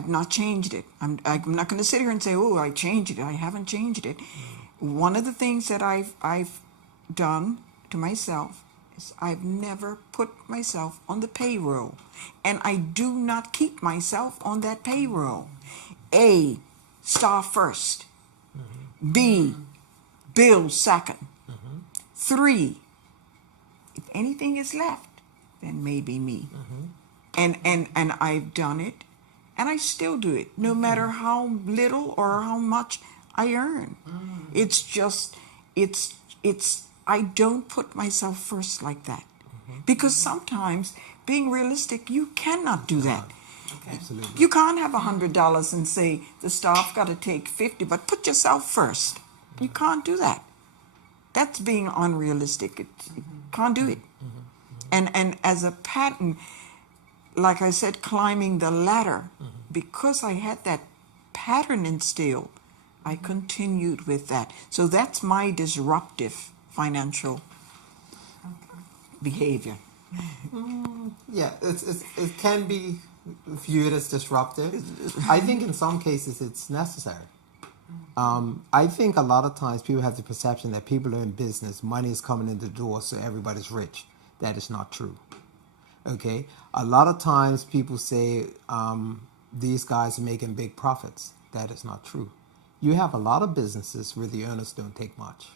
not changed it. I'm not going to sit here and say, oh, I changed it. I haven't changed it. One of the things that I've done to myself is I've never put myself on the payroll, and I do not keep myself on that payroll. A, staff first. B, bill second. 3, if anything is left, then maybe me. And I've done it, and I still do it, no matter how little or how much I earn. It's just, I don't put myself first like that. Because sometimes, being realistic, you cannot do that. Absolutely. You can't have $100 and say the staff got to take 50, but put yourself first. You can't do that. That's being unrealistic. You can't do it. And as a pattern, like I said, climbing the ladder, because I had that pattern instilled, I continued with that. So that's my disruptive financial behavior. Yeah, it can be viewed as disruptive. I think in some cases it's necessary. I think a lot of times people have the perception that people are in business, money is coming in the door, so everybody's rich. That is not true. Okay? A lot of times people say these guys are making big profits. That is not true. You have a lot of businesses where the owners don't take much.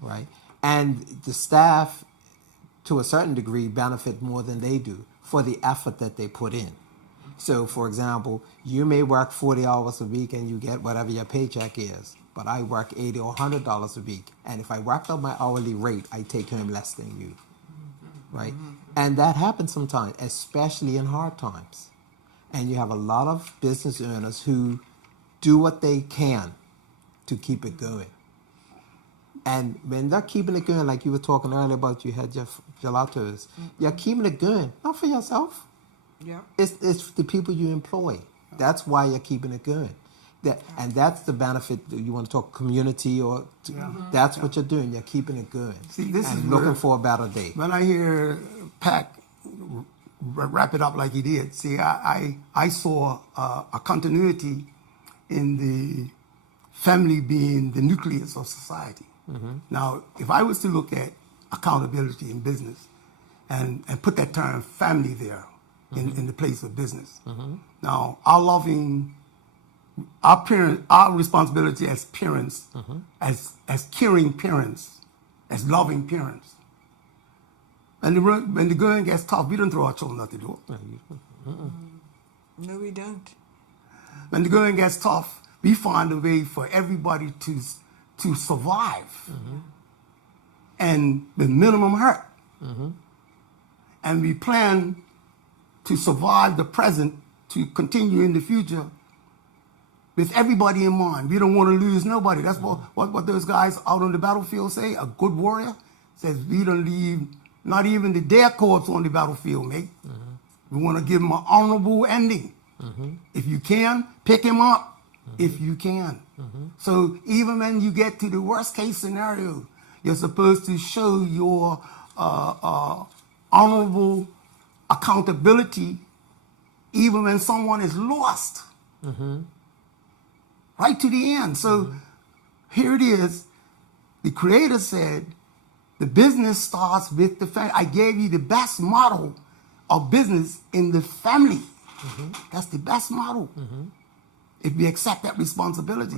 Right? And the staff, to a certain degree, benefit more than they do for the effort that they put in. So, for example, you may work 40 hours a week and you get whatever your paycheck is. but I work $80 or $100 a week, and if I worked out my hourly rate, I take home less than you, right? And that happens sometimes, especially in hard times. And you have a lot of business owners who do what they can to keep it going. And when they're keeping it going, like you were talking earlier about, you had your gelatos, you're keeping it going, not for yourself. Yeah. It's the people you employ. That's why you're keeping it going. And that's the benefit. That you want to talk community or that's what you're doing. You're keeping it going. See, this and is looking where- for a better day. When I hear Pat wrap it up like he did, see, I saw a continuity in the family being the nucleus of society. Now, if I was to look at accountability in business and put that term family there in the place of business, now our responsibility as parents, as caring parents, as loving parents. And when the going gets tough, we don't throw our children out the door. No, we don't. When the going gets tough, we find a way for everybody to survive and with minimum hurt. And we plan to survive the present to continue in the future with everybody in mind. We don't want to lose nobody. That's what those guys out on the battlefield say. A good warrior says, we don't leave not even the dead corpse on the battlefield, mate. We want to give him an honorable ending. If you can, pick him up. If you can. So even when you get to the worst case scenario, you're supposed to show your honorable accountability even when someone is lost. Right to the end. So here it is. The Creator said, the business starts with the family. I gave you the best model of business in the family. That's the best model. If we accept that responsibility.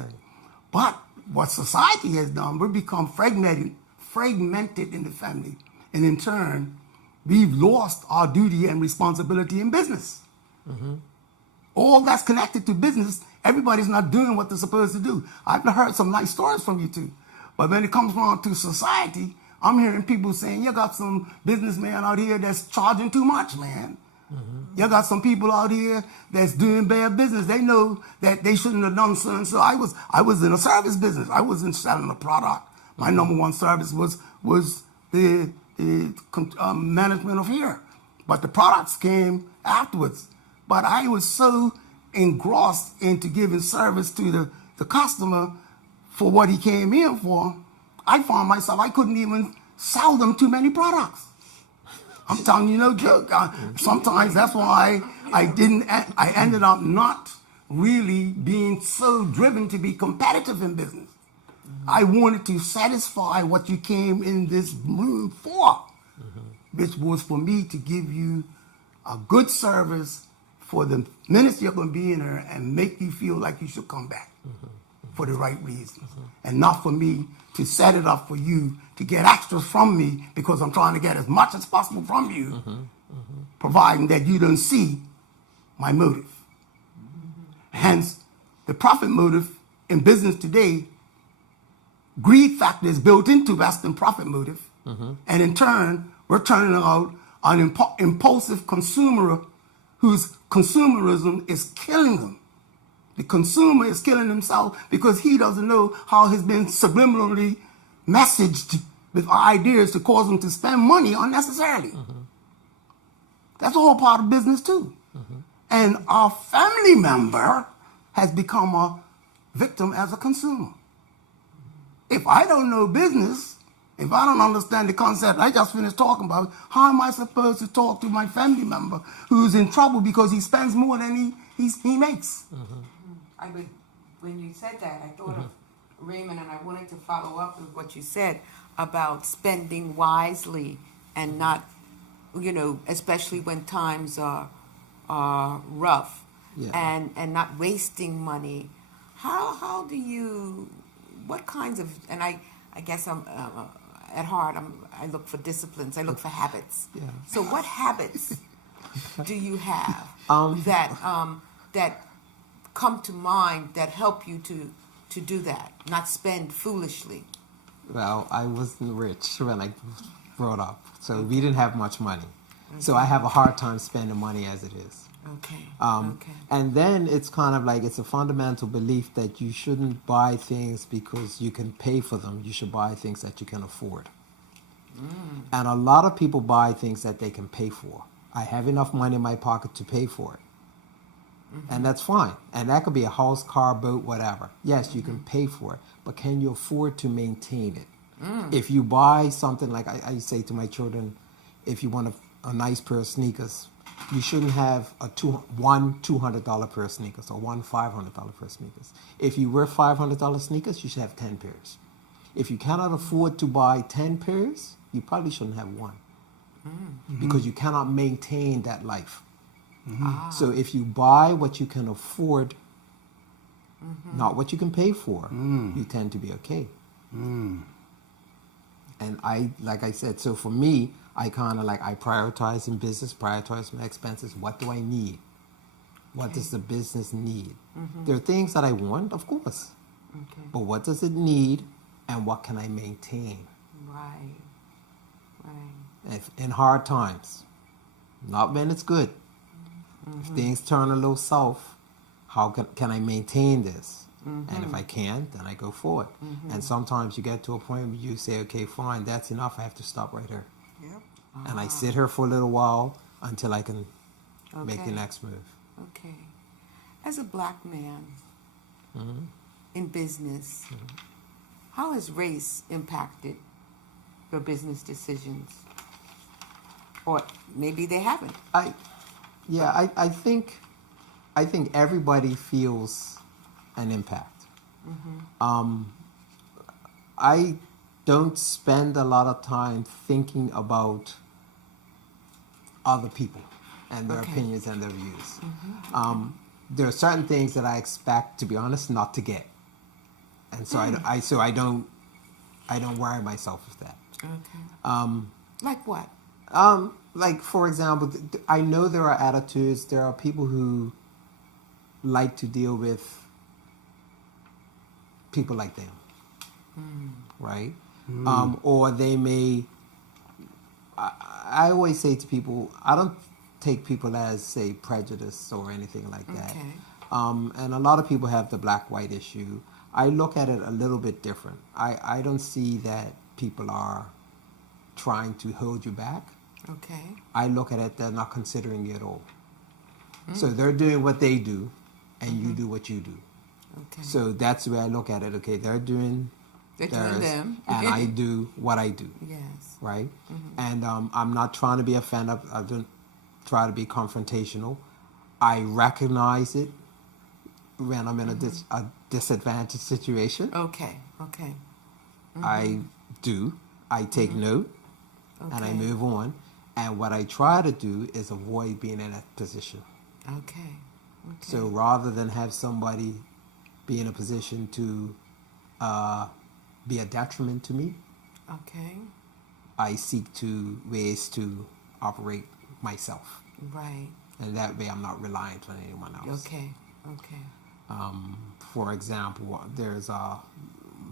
But what society has done, we've become fragmented in the family. And in turn, we've lost our duty and responsibility in business. All that's connected to business, everybody's not doing what they're supposed to do. I've heard some nice stories from you two. But when it comes around to society, I'm hearing people saying, you got some businessman out here that's charging too much, man. You got some people out here that's doing bad business. They know that they shouldn't have done so and so. I was in a service business. I wasn't selling a product. My number one service was the management of hair. But the products came afterwards. But I was so engrossed into giving service to the customer for what he came in for, I found myself, I couldn't even sell them too many products. I'm telling you no joke. Sometimes that's why I ended up not really being so driven to be competitive in business. I wanted to satisfy what you came in this room for, which was for me to give you a good service for the minutes you're going to be in there and make you feel like you should come back for the right reasons. And not for me to set it up for you to get extras from me because I'm trying to get as much as possible from you, providing that you don't see my motive. Hence, the profit motive in business today, greed factor is built into Western profit motive. And in turn, we're turning out an impulsive consumer whose consumerism is killing them. The consumer is killing himself because he doesn't know how he's been subliminally messaged with ideas to cause him to spend money unnecessarily. That's all part of business too. And our family member has become a victim as a consumer. If I don't know business, if I don't understand the concept I just finished talking about, how am I supposed to talk to my family member who's in trouble because he spends more than he makes? When you said that, I thought of Raymond, and I wanted to follow up with what you said about spending wisely and not, especially when times are rough, and not wasting money. How do you? What kinds of? And I guess I'm at heart. I look for disciplines. I look for habits. Yeah. So what habits do you have that come to mind that help you to to do that, not spend foolishly? Well, I wasn't rich when I brought up, so we didn't have much money. So I have a hard time spending money as it is. Okay. Okay. And then it's kind of like it's a fundamental belief that you shouldn't buy things because you can pay for them. You should buy things that you can afford. And a lot of people buy things that they can pay for. I have enough money in my pocket to pay for it. And that's fine. And that could be a house, car, boat, whatever. Yes, you can pay for it, but can you afford to maintain it? If you buy something like I say to my children, if you want a nice pair of sneakers, you shouldn't have one $200 pair of sneakers or one $500 pair of sneakers. If you wear $500 sneakers, you should have 10 pairs. If you cannot afford to buy 10 pairs, you probably shouldn't have one because you cannot maintain that life. So if you buy what you can afford, not what you can pay for, you tend to be okay. And like I said, so for me, I kind of like, I prioritize in business, prioritize my expenses. What do I need? What does the business need? There are things that I want, of course. But what does it need and what can I maintain? Right. In hard times, not when it's good. If things turn a little south, how can I maintain this? And if I can't, then I go forward. And sometimes you get to a point where you say, okay, fine, that's enough. I have to stop right here. Yep. And I sit here for a little while until I can make the Okay. next move. Okay. As a black man in business, how has race impacted your business decisions? Or maybe they haven't. I think everybody feels an impact. I don't spend a lot of time thinking about other people and their Okay. opinions and their views. There are certain things that I expect, to be honest, not to get, and so I don't worry myself with that. Okay. Like what? Like, for example, I know there are attitudes, there are people who like to deal with people like them, right? Or they may, I always say to people, I don't take people as, say, prejudice or anything like that. Okay. And a lot of people have the black-white issue. I look at it a little bit different. I don't see that people are trying to hold you back. Okay. I look at it, they're not considering you at all. So they're doing what they do, and you do what you do. Okay. So that's the way I look at it. Okay, they're doing theirs, them. and I do what I do, Yes. right? And I'm not trying to be offensive. I don't try to be confrontational. I recognize it when I'm in a disadvantaged situation. Okay. Okay. I do. I take note, and I Okay. move on. And what I try to do is avoid being in that position. Okay. So rather than have somebody be in a position to be a detriment to me, Okay. I seek to ways to operate myself. Right. And that way I'm not reliant on anyone else. Okay. Okay. For example, there's a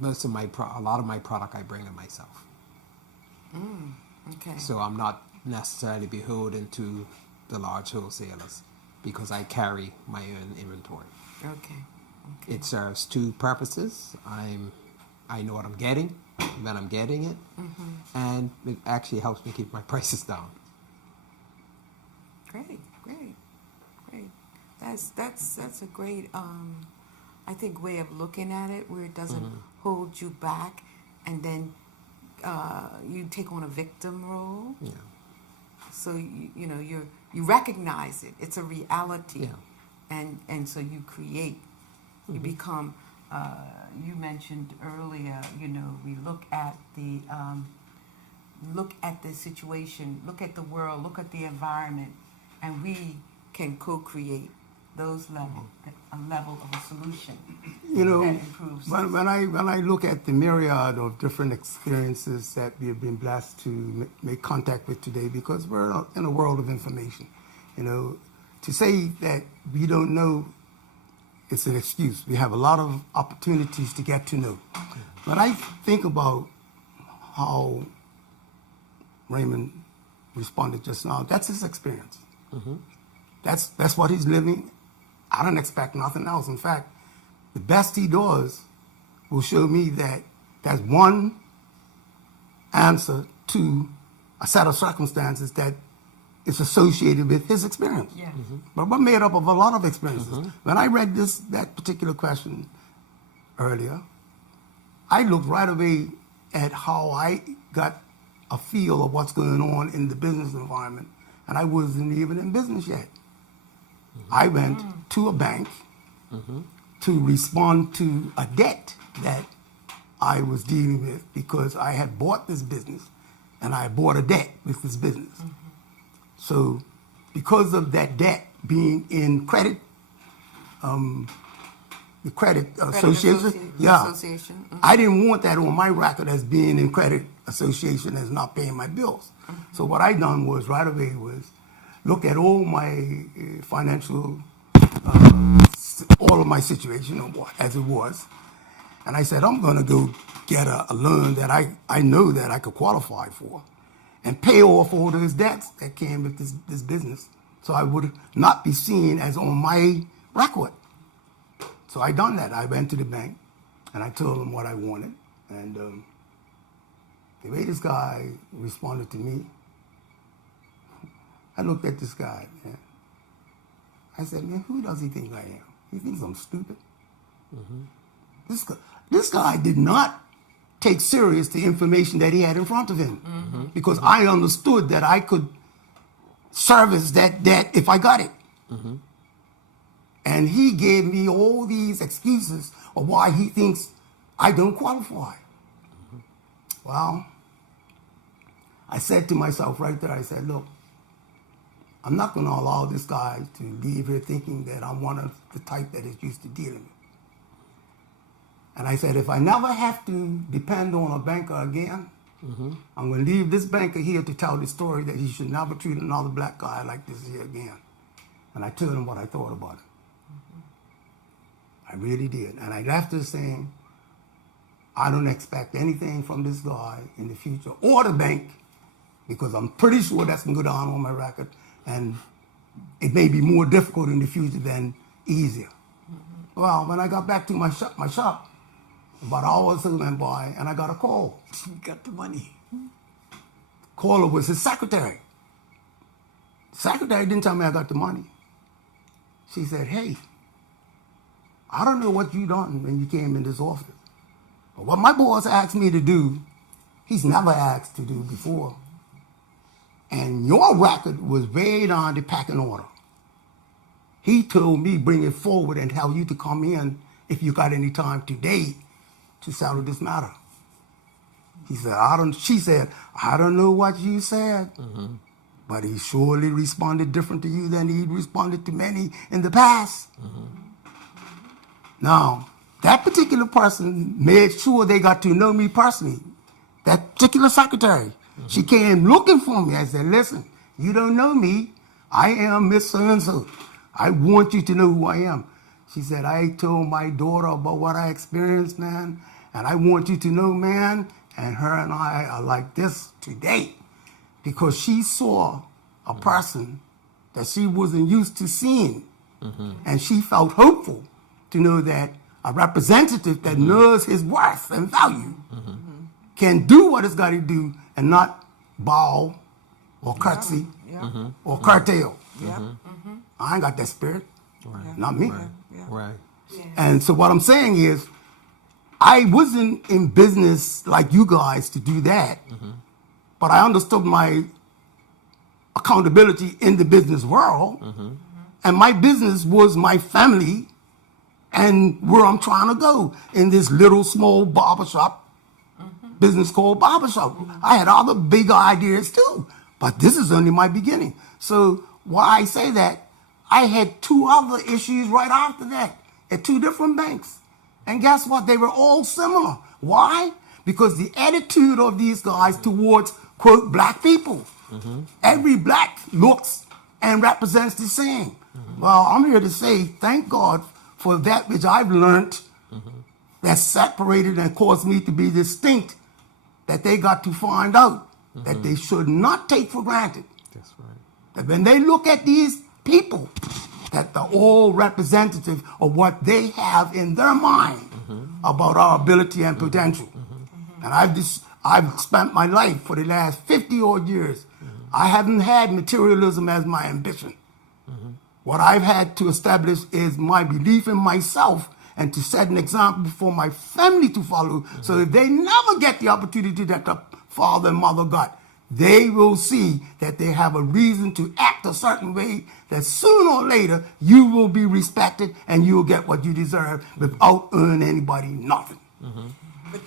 lot of my product I bring in myself. Okay. So I'm not necessarily beholden to the large wholesalers because I carry my own inventory. Okay. It serves two purposes. I know what I'm getting when I'm getting it, and it actually helps me keep my prices down. Great. That's a great I think way of looking at it, where it doesn't hold you back, and then you take on a victim role. Yeah. So you recognize it. It's a reality, Yeah. and so you create. You become. You mentioned earlier. We look at the situation, look at the world, look at the environment, and we can co-create those a level of a solution that improves. when I look at the myriad of different experiences that we have been blessed to make contact with today, because we're in a world of information, to say that we don't know it's an excuse. We have a lot of opportunities to get to know. But I think about how Raymond responded just now. That's his experience. That's what he's living. I don't expect nothing else. In fact, the best he does will show me that there's one answer to a set of circumstances that is associated with his experience. Yeah. But we're made up of a lot of experiences. When I read that particular question earlier, I looked right away at how I got a feel of what's going on in the business environment, and I wasn't even in business yet. I went to a bank to respond to a debt that I was dealing with because I had bought this business and I bought a debt with this business. So because of that debt being in credit, the credit association, Association. I didn't want that on my record as being in credit association as not paying my bills. So what I done was right away was look at all my financial, all of my situation as it was. And I said, I'm going to go get a loan that I know that I could qualify for and pay off all those debts that came with this business so I would not be seen as on my record. So I done that. I went to the bank and I told them what I wanted. And the way this guy responded to me, I looked at this guy, man. I said, man, who does he think I am? He thinks I'm stupid. This guy did not take serious the information that he had in front of him because I understood that I could service that debt if I got it. And he gave me all these excuses of why he thinks I don't qualify. Well, I said to myself right there, I said, look, I'm not going to allow this guy to leave here thinking that I'm one of the type that is used to dealing with. And I said, if I never have to depend on a banker again, I'm going to leave this banker here to tell the story that he should never treat another black guy like this here again. And I told him what I thought about it. I really did. And I left her saying, I don't expect anything from this guy in the future or the bank because I'm pretty sure that's going to go down on my record. And it may be more difficult in the future than easier. Well, when I got back to my shop, about hours went by, and I got a call. You got the money. Caller was his secretary. Secretary didn't tell me I got the money. She said, hey, I don't know what you done when you came in this office, but what my boss asked me to do, he's never asked to do before. And your record was way down the packing order. He told me bring it forward and tell you to come in if you got any time today to settle this matter. She said, I don't know what you said, but he surely responded different to you than he responded to many in the past. Now, that particular person made sure they got to know me personally. That particular secretary, she came looking for me. I said, listen, you don't know me. I am Miss So-and-so. I want you to know who I am. She said, I told my daughter about what I experienced, man, and I want you to know, man, and her and I are like this today because she saw a person that she wasn't used to seeing, and she felt hopeful to know that a representative that knows his worth and value can do what it's got to do and not bow or curtsy or curtail. I ain't got that spirit. Not me. Right. And so what I'm saying is, I wasn't in business like you guys to do that, but I understood my accountability in the business world, and my business was my family and where I'm trying to go in this little small barbershop business called barbershop. I had other bigger ideas too, but this is only my beginning. So why I say that, I had two other issues right after that at two different banks. And guess what? They were all similar. Why? Because the attitude of these guys towards, quote, black people. Every black looks and represents the same. Well, I'm here to say thank God for that which I've learned that's separated and caused me to be distinct, that they got to find out that they should not take for granted. That's right. That when they look at these people, that they're all representative of what they have in their mind about our ability and potential. And I've spent my life for the last 50 odd years. I haven't had materialism as my ambition. What I've had to establish is my belief in myself and to set an example for my family to follow, so that they never get the opportunity that the father and mother got. They will see that they have a reason to act a certain way, that sooner or later you will be respected and you will get what you deserve without earning anybody nothing. But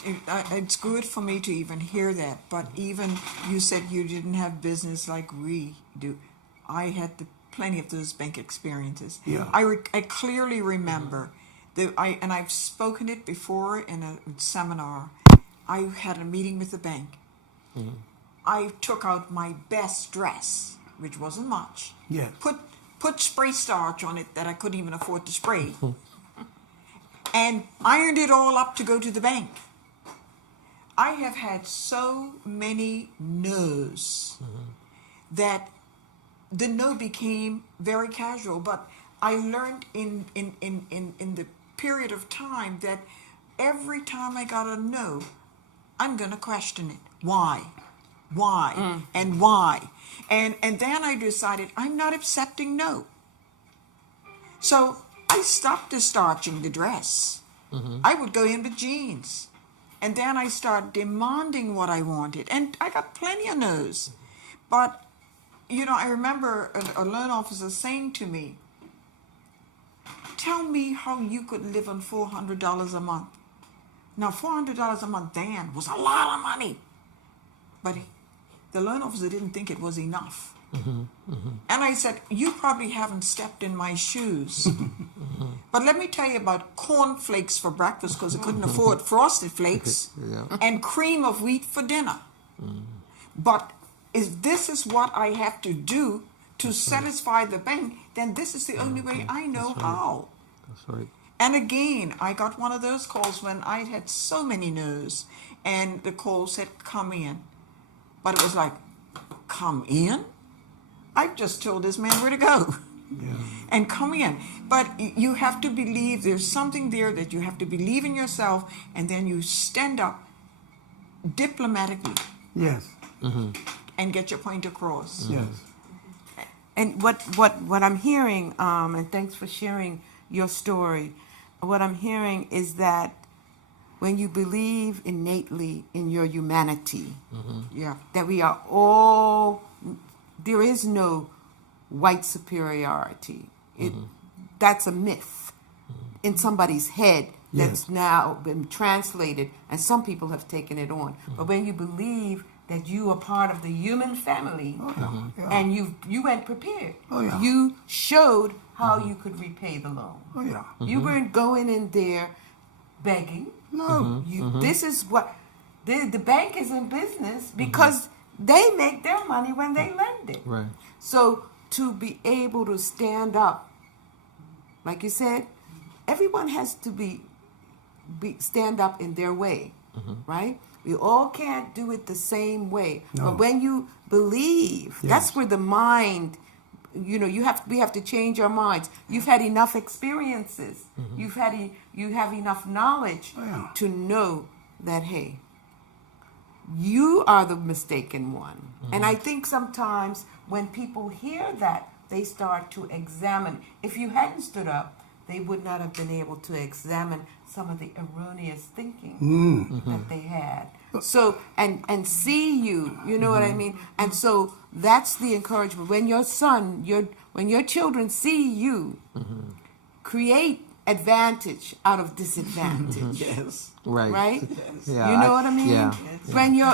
it's good for me to even hear that. But even you said you didn't have business like we do. I had plenty of those bank experiences. Yeah. I clearly remember and I've spoken it before in a seminar. I had a meeting with the bank. I took out my best dress, which wasn't much. Yes. Put spray starch on it that I couldn't even afford to spray, and ironed it all up to go to the bank. I have had so many no's that the no became very casual. But I learned in the period of time that every time I got a no, I'm going to question it. Why? And why? And then I decided I'm not accepting no. So I stopped starching the dress. I would go in with jeans. And then I started demanding what I wanted. And I got plenty of no's. But, I remember a loan officer saying to me, tell me how you could live on $400 a month. Now, $400 a month then was a lot of money. But the loan officer didn't think it was enough. And I said, you probably haven't stepped in my shoes. But let me tell you about cornflakes for breakfast, because I couldn't afford Frosted Flakes, and cream of wheat for dinner. But if this is what I have to do to satisfy the bank, then this is the only way I know how. That's right. And again, I got one of those calls when I had so many no's, and the call said, come in. But it was like, come in? I just told this man where to go. And come in. But you have to believe there's something there, that you have to believe in yourself, and then you stand up diplomatically Yes. and get your point across. Yes. And what I'm hearing, and thanks for sharing your story, what I'm hearing is that when you believe innately in your humanity, that we are all, there is no white superiority. That's a myth in somebody's head that's now been translated, and some people have taken it on. But when you believe that you are part of the human family, and you went prepared. You showed how you could repay the loan. You weren't going in there begging. No. This is what the bank is in business because they make their money when they lend it. Right. So to be able to stand up, like you said, everyone has to stand up in their way, right? We all can't do it the same way. No. But when you believe, that's where the mind, we have to change our minds. You've had enough experiences. You have enough knowledge to know that, hey, you are the mistaken one. And I think sometimes when people hear that, they start to examine. If you hadn't stood up, they would not have been able to examine some of the erroneous thinking that they had. So, and see you know what I mean? And so that's the encouragement. When your when your children see you, create advantage out of disadvantage. Yes. Right. Right? Yeah, You know what I mean? Yeah.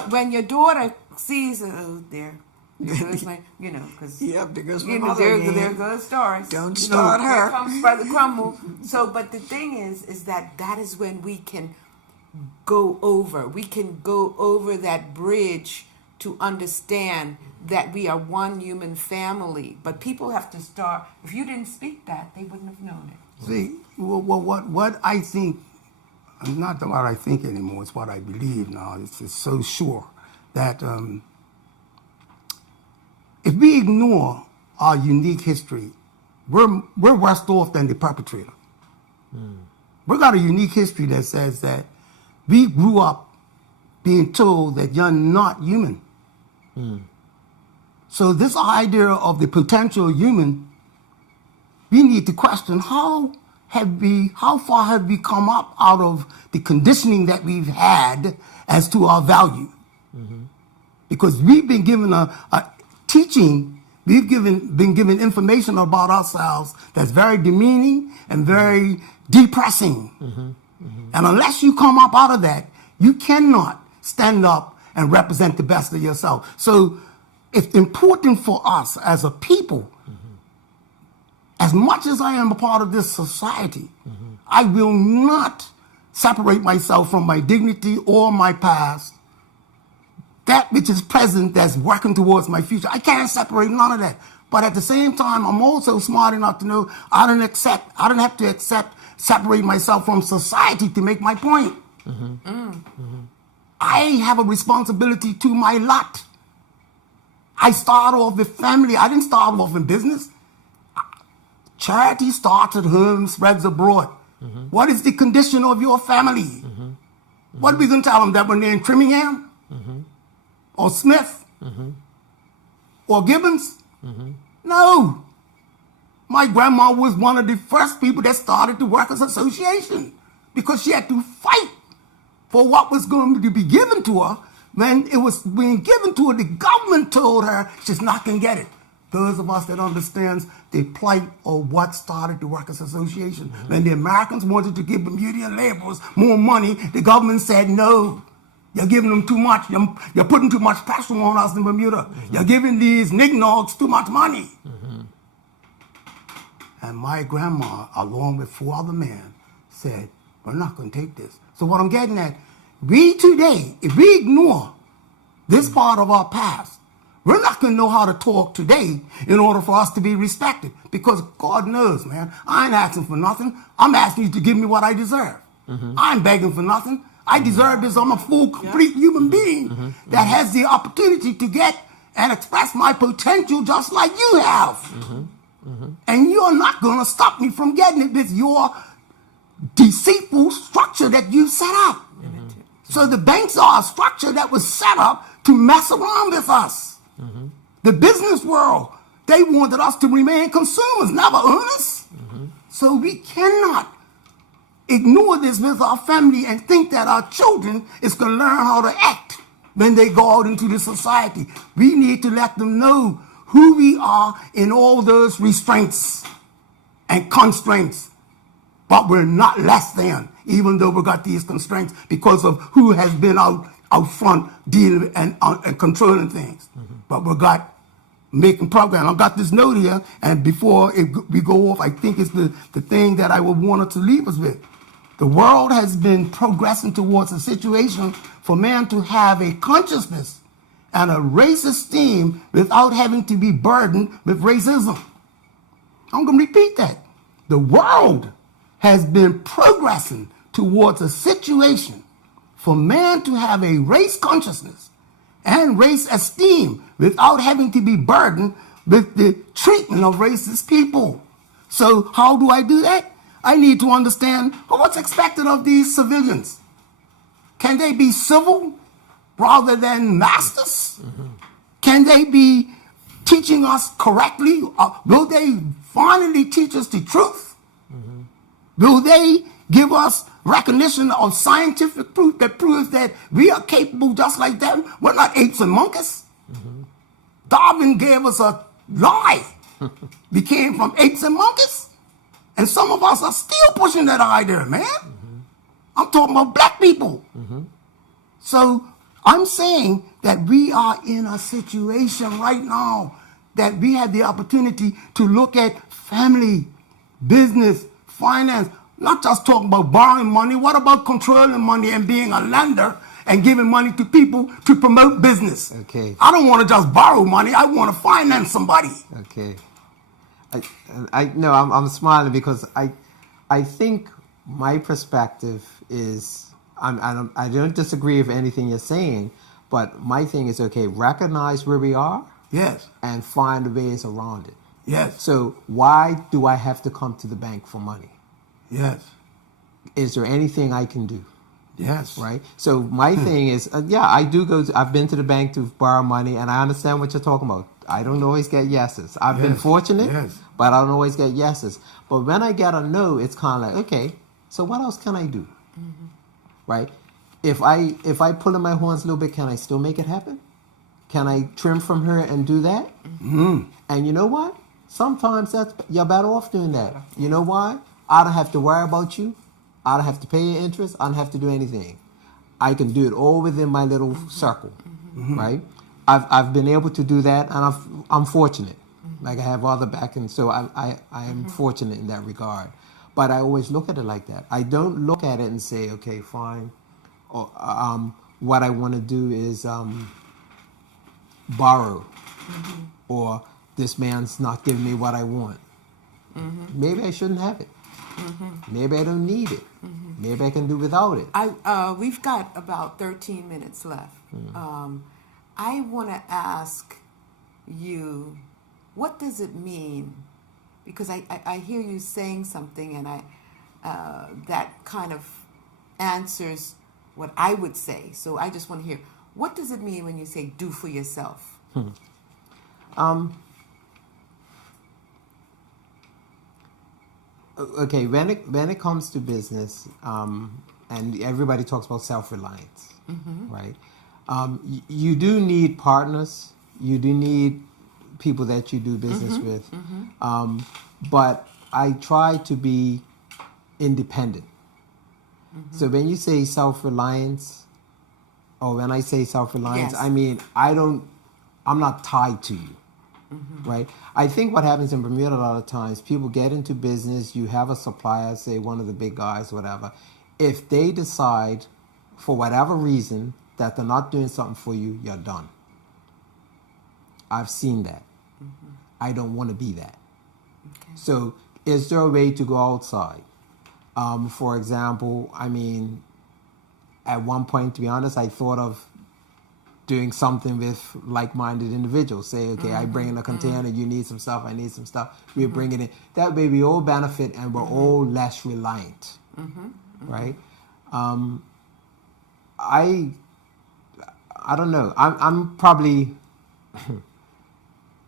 When your daughter sees, oh, there goes my, because Yep, there goes my mother there again. goes Doris. Don't start her. Here comes Brother Crumble. So, but the thing is that is when we can go over. We can go over that bridge to understand that we are one human family. But people have to start. If you didn't speak that, they wouldn't have known it. See, what I think, not what I think anymore, it's what I believe now. It's just so sure that if we ignore our unique history, we're worse off than the perpetrator. We got a unique history that says that we grew up being told that you're not human. So this idea of the potential human, we need to question how far have we come up out of the conditioning that we've had as to our value? Because we've been given a teaching, been given information about ourselves that's very demeaning and very depressing. And unless you come up out of that, you cannot stand up and represent the best of yourself. So it's important for us as a people, as much as I am a part of this society, I will not separate myself from my dignity or my past. That which is present that's working towards my future, I can't separate none of that. But at the same time, I'm also smart enough to know I don't have to separate myself from society to make my point. I have a responsibility to my lot. I start off with family. I didn't start off in business. Charity starts at home, spreads abroad. What is the condition of your family? What are we going to tell them, that when they're in Trimmingham? Or Smith? Or Gibbons? No. My grandma was one of the first people that started the Workers' Association because she had to fight for what was going to be given to her. When it was being given to her, the government told her she's not going to get it. Those of us that understands the plight of what started the Workers' Association. When the Americans wanted to give Bermudian laborers more money, the government said, no, you're giving them too much. You're putting too much pressure on us in Bermuda. You're giving these nignogs too much money. And my grandma, along with 4 other men, said, we're not going to take this. So what I'm getting at, we today, if we ignore this part of our past, we're not going to know how to talk today in order for us to be respected. Because God knows, man, I ain't asking for nothing. I'm asking you to give me what I deserve. I ain't begging for nothing. I deserve this. I'm a full, complete human being that has the opportunity to get and express my potential just like you have. And you're not going to stop me from getting it with your deceitful structure that you set up. So the banks are a structure that was set up to mess around with us. The business world, they wanted us to remain consumers, never owners. So we cannot ignore this with our family and think that our children is going to learn how to act when they go out into the society. We need to let them know who we are in all those restraints and constraints. But we're not less than, even though we got these constraints because of who has been out front dealing and controlling things. But we got making progress. I've got this note here, and before we go off, I think it's the thing that I would want to leave us with. The world has been progressing towards a situation for man to have a consciousness and a race esteem without having to be burdened with racism. I'm going to repeat that. The world has been progressing towards a situation for man to have a race consciousness and race esteem without having to be burdened with the treatment of racist people. So how do I do that? I need to understand what's expected of these civilians. Can they be civil rather than masters? Can they be teaching us correctly? Will they finally teach us the truth? Will they give us recognition of scientific proof that proves that we are capable just like them? We're not apes and monkeys. Darwin gave us a lie. We came from apes and monkeys. And some of us are still pushing that idea, man. I'm talking about black people. So I'm saying that we are in a situation right now that we have the opportunity to look at family, business, finance, not just talking about borrowing money. What about controlling money and being a lender and giving money to people to promote business? Okay. I don't want to just borrow money. I want to finance somebody. Okay. I'm smiling because I think my perspective is I don't disagree with anything you're saying, but my thing is okay. Recognize where we are Yes. and find ways around it. Yes. So why do I have to come to the bank for money? Yes. Is there anything I can do? Yes. Right. So my thing is, yeah, I do go. I've been to the bank to borrow money, and I understand what you're talking about. I don't always get yeses. I've been Yes. fortunate, Yes. but I don't always get yeses. But when I get a no, it's kind of like, okay, so what else can I do? Right. If I pull in my horns a little bit, can I still make it happen? Can I trim from her and do that? And you know what? Sometimes you're better off doing that. You know why? I don't have to worry about you. I don't have to pay your interest. I don't have to do anything. I can do it all within my little circle, right? I've been able to do that, and I'm fortunate. Like I have other backing, so I am fortunate in that regard. But I always look at it like that. I don't look at it and say, okay, fine. Or what I want to do is borrow, or this man's not giving me what I want. Maybe I shouldn't have it. Maybe I don't need it. Maybe I can do without it. We've got about 13 minutes left. I want to ask you, what does it mean? Because I hear you saying something, and that kind of answers what I would say. So I just want to hear, what does it mean when you say do for yourself? Okay, when it comes to business, and everybody talks about self-reliance, right? You do need partners. You do need people that you do business with. But I try to be independent. So when you say self-reliance, or when I say self-reliance, Yes. I mean I'm not tied to you. Right? I think what happens in Bermuda a lot of times, people get into business, you have a supplier, say one of the big guys, whatever. If they decide, for whatever reason, that they're not doing something for you, you're done. I've seen that. I don't want to be that. Okay. So is there a way to go outside? For example, I mean, at one point, to be honest, I thought of doing something with like-minded individuals. Say, okay, I bring in a container, you need some stuff, I need some stuff, we're bringing it. That way we all benefit and we're all less reliant, right? I don't know. I'm probably,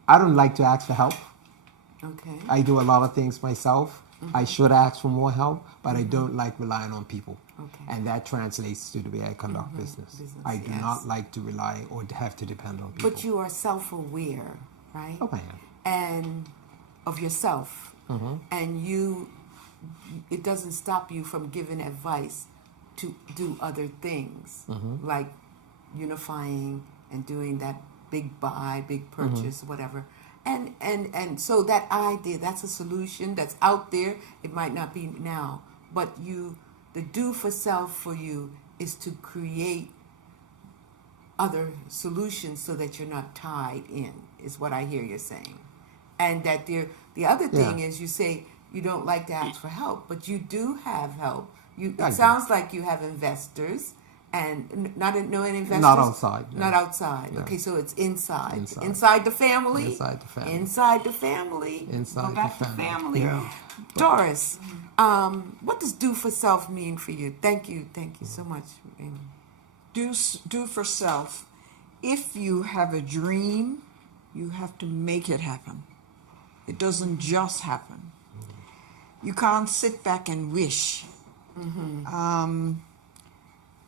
I don't like to ask for help. Okay. I do a lot of things myself. I should ask for more help, but I don't like relying on people. Okay. And that translates to the way I conduct business. I do yes. not like to rely or have to depend on people. But you are self-aware, right? Oh, I am. And of yourself. And it doesn't stop you from giving advice to do other things, like unifying and doing that big buy, big purchase, whatever. And so that idea, that's a solution that's out there. It might not be now, but the do for self for you is to create other solutions so that you're not tied in, is what I hear you're saying. And that the other thing is, you say you don't like to ask for help, but you do have help. It sounds like you have investors. And not knowing investors? Not outside. No. Not outside. No. Okay, so it's inside. Inside. The family? Inside the family. Inside the family. Inside Go back the to family. family. Yeah. Doris, what does do for self mean for you? Thank you so much, Amy. Do for self. If you have a dream, you have to make it happen. It doesn't just happen. You can't sit back and wish.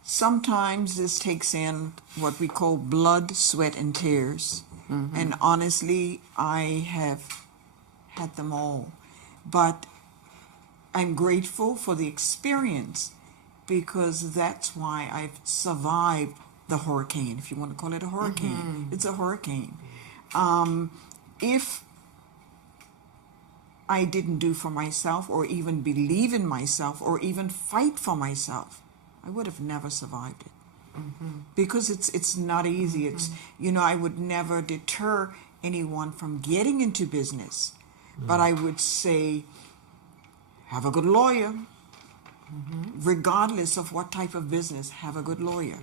Sometimes this takes in what we call blood, sweat, and tears. And honestly, I have had them all. But I'm grateful for the experience, because that's why I've survived the hurricane, if you want to call it a hurricane. It's a hurricane. If I didn't do for myself, or even believe in myself, or even fight for myself, I would have never survived it. Because it's not easy. It's, I would never deter anyone from getting into business. But I would say, have a good lawyer. Regardless of what type of business, have a good lawyer.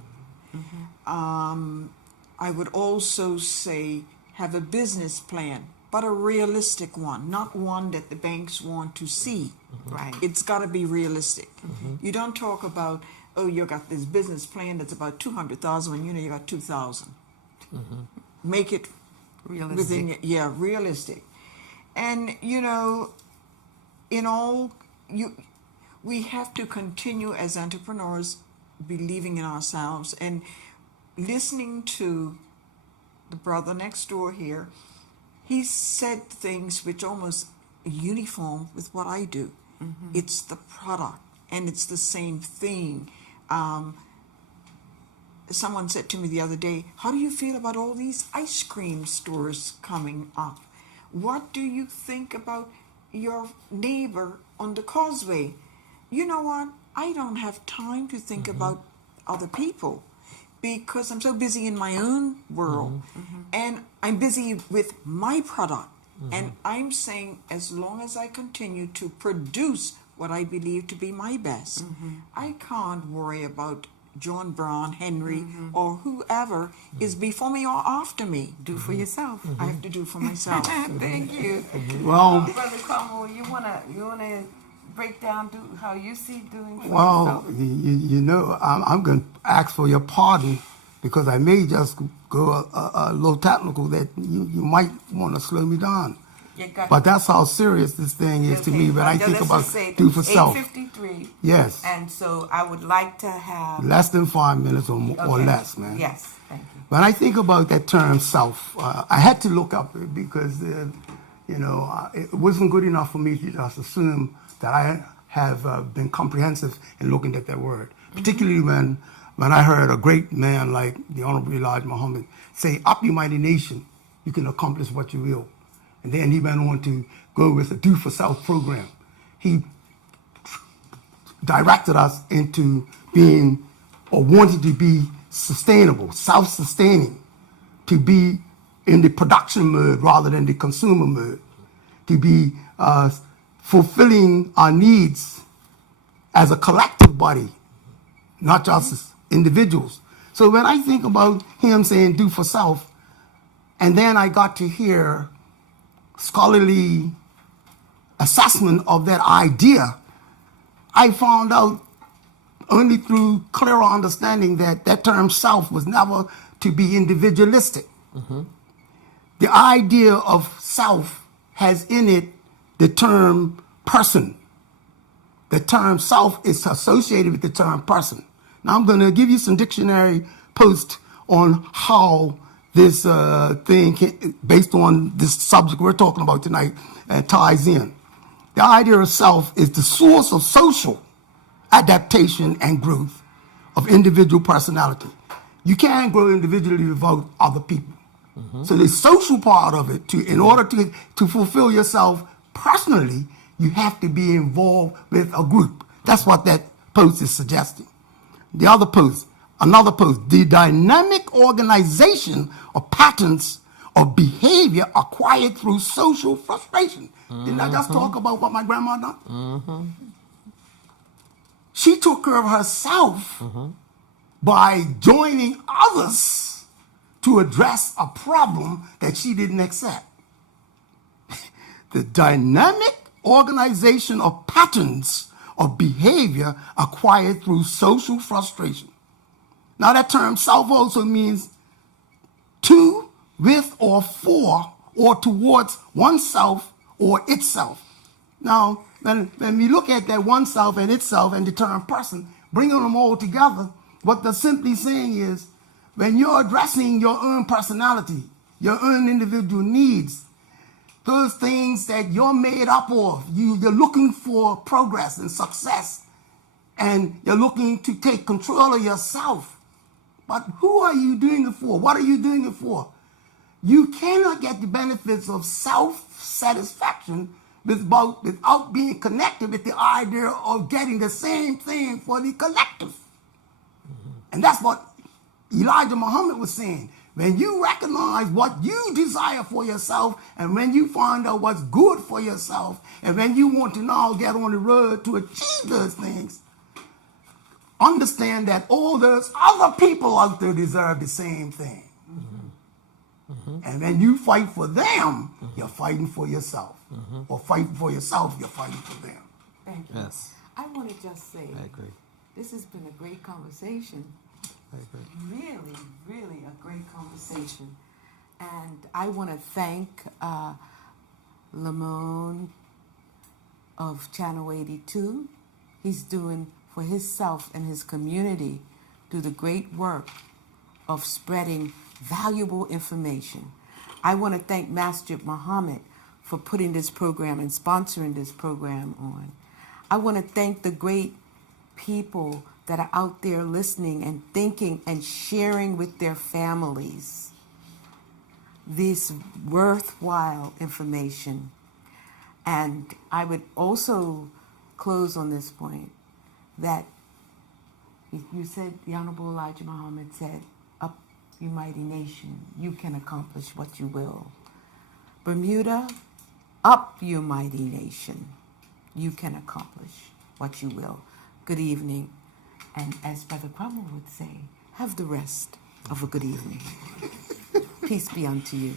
I would also say have a business plan, but a realistic one, not one that the banks want to see. Right. It's got to be realistic. You don't talk about, oh, you got this business plan that's about 200,000 when you know you got 2,000. Make it Realistic. within, yeah, realistic. And you know, in all we have to continue as entrepreneurs believing in ourselves and listening to the brother next door here. He said things which almost uniform with what I do. It's the product, and it's the same thing. Someone said to me the other day, how do you feel about all these ice cream stores coming up? What do you think about your neighbor on the causeway? You know what? I don't have time to think about other people because I'm so busy in my own world, and I'm busy with my product. And I'm saying, as long as I continue to produce what I believe to be my best, I can't worry about John Brown, Henry, or whoever is before me or after me. Do for yourself. I have to do for myself. Thank you. Well, Brother Cromwell, you wanna break down how you see doing for well, yourself? you know, I'm going to ask for your pardon because I may just go a little technical that you might want to slow me down. You got But that's how serious this thing is to me. When I think about do for self. 8:53. Yes. And so I would like to have Less than 5 minutes or Okay. less, man. Yes, thank you. When I think about that term self, I had to look up it because, it wasn't good enough for me to just assume that I have been comprehensive in looking at that word. Particularly when I heard a great man like the Honorable Elijah Muhammad say, up you mighty nation, you can accomplish what you will. And then he went on to go with a do for self program. He directed us into being or wanting to be sustainable, self-sustaining, to be in the production mode rather than the consumer mode, to be fulfilling our needs as a collective body, not just as individuals. So when I think about him saying do for self, and then I got to hear scholarly assessment of that idea, I found out only through clearer understanding that that term self was never to be individualistic. The idea of self has in it the term person. The term self is associated with the term person. Now I'm going to give you some dictionary posts on how this thing, based on this subject we're talking about tonight, ties in. The idea of self is the source of social adaptation and growth of individual personality. You can't grow individually without other people. So the social part of it, in order to fulfill yourself personally, you have to be involved with a group. That's what that post is suggesting. The other post, another post, the dynamic organization of patterns of behavior acquired through social frustration. Didn't I just talk about what my grandma done? She took care of herself by joining others to address a problem that she didn't accept. The dynamic organization of patterns of behavior acquired through social frustration. Now that term self also means to, with, or for, or towards oneself or itself. Now, when we look at that oneself and itself and the term person, bringing them all together, what they're simply saying is, when you're addressing your own personality, your own individual needs, those things that you're made up of, you're looking for progress and success, and you're looking to take control of yourself. But who are you doing it for? What are you doing it for? You cannot get the benefits of self-satisfaction without being connected with the idea of getting the same thing for the collective. And that's what Elijah Muhammad was saying. when you recognize what you desire for yourself, and when you find out what's good for yourself, and when you want to now get on the road to achieve those things, understand that all those other people out there deserve the same thing. And when you fight for them, you're fighting for yourself. Or fighting for yourself, you're fighting for them. Thank you. Yes. I want to just say, I agree. this has been a great conversation. I agree. Really, really a great conversation. And I want to thank Lamone of Channel 82. He's doing for himself and his community do the great work of spreading valuable information. I want to thank Masjid Muhammad for putting this program and sponsoring this program on. I want to thank the great people that are out there listening and thinking and sharing with their families this worthwhile information. And I would also close on this point that you said, the Honorable Elijah Muhammad said, "Up, you mighty nation, you can accomplish what you will." Bermuda, up, you mighty nation, you can accomplish what you will. Good evening. And as Brother Cromwell would say, have the rest of a good evening. Peace be unto you.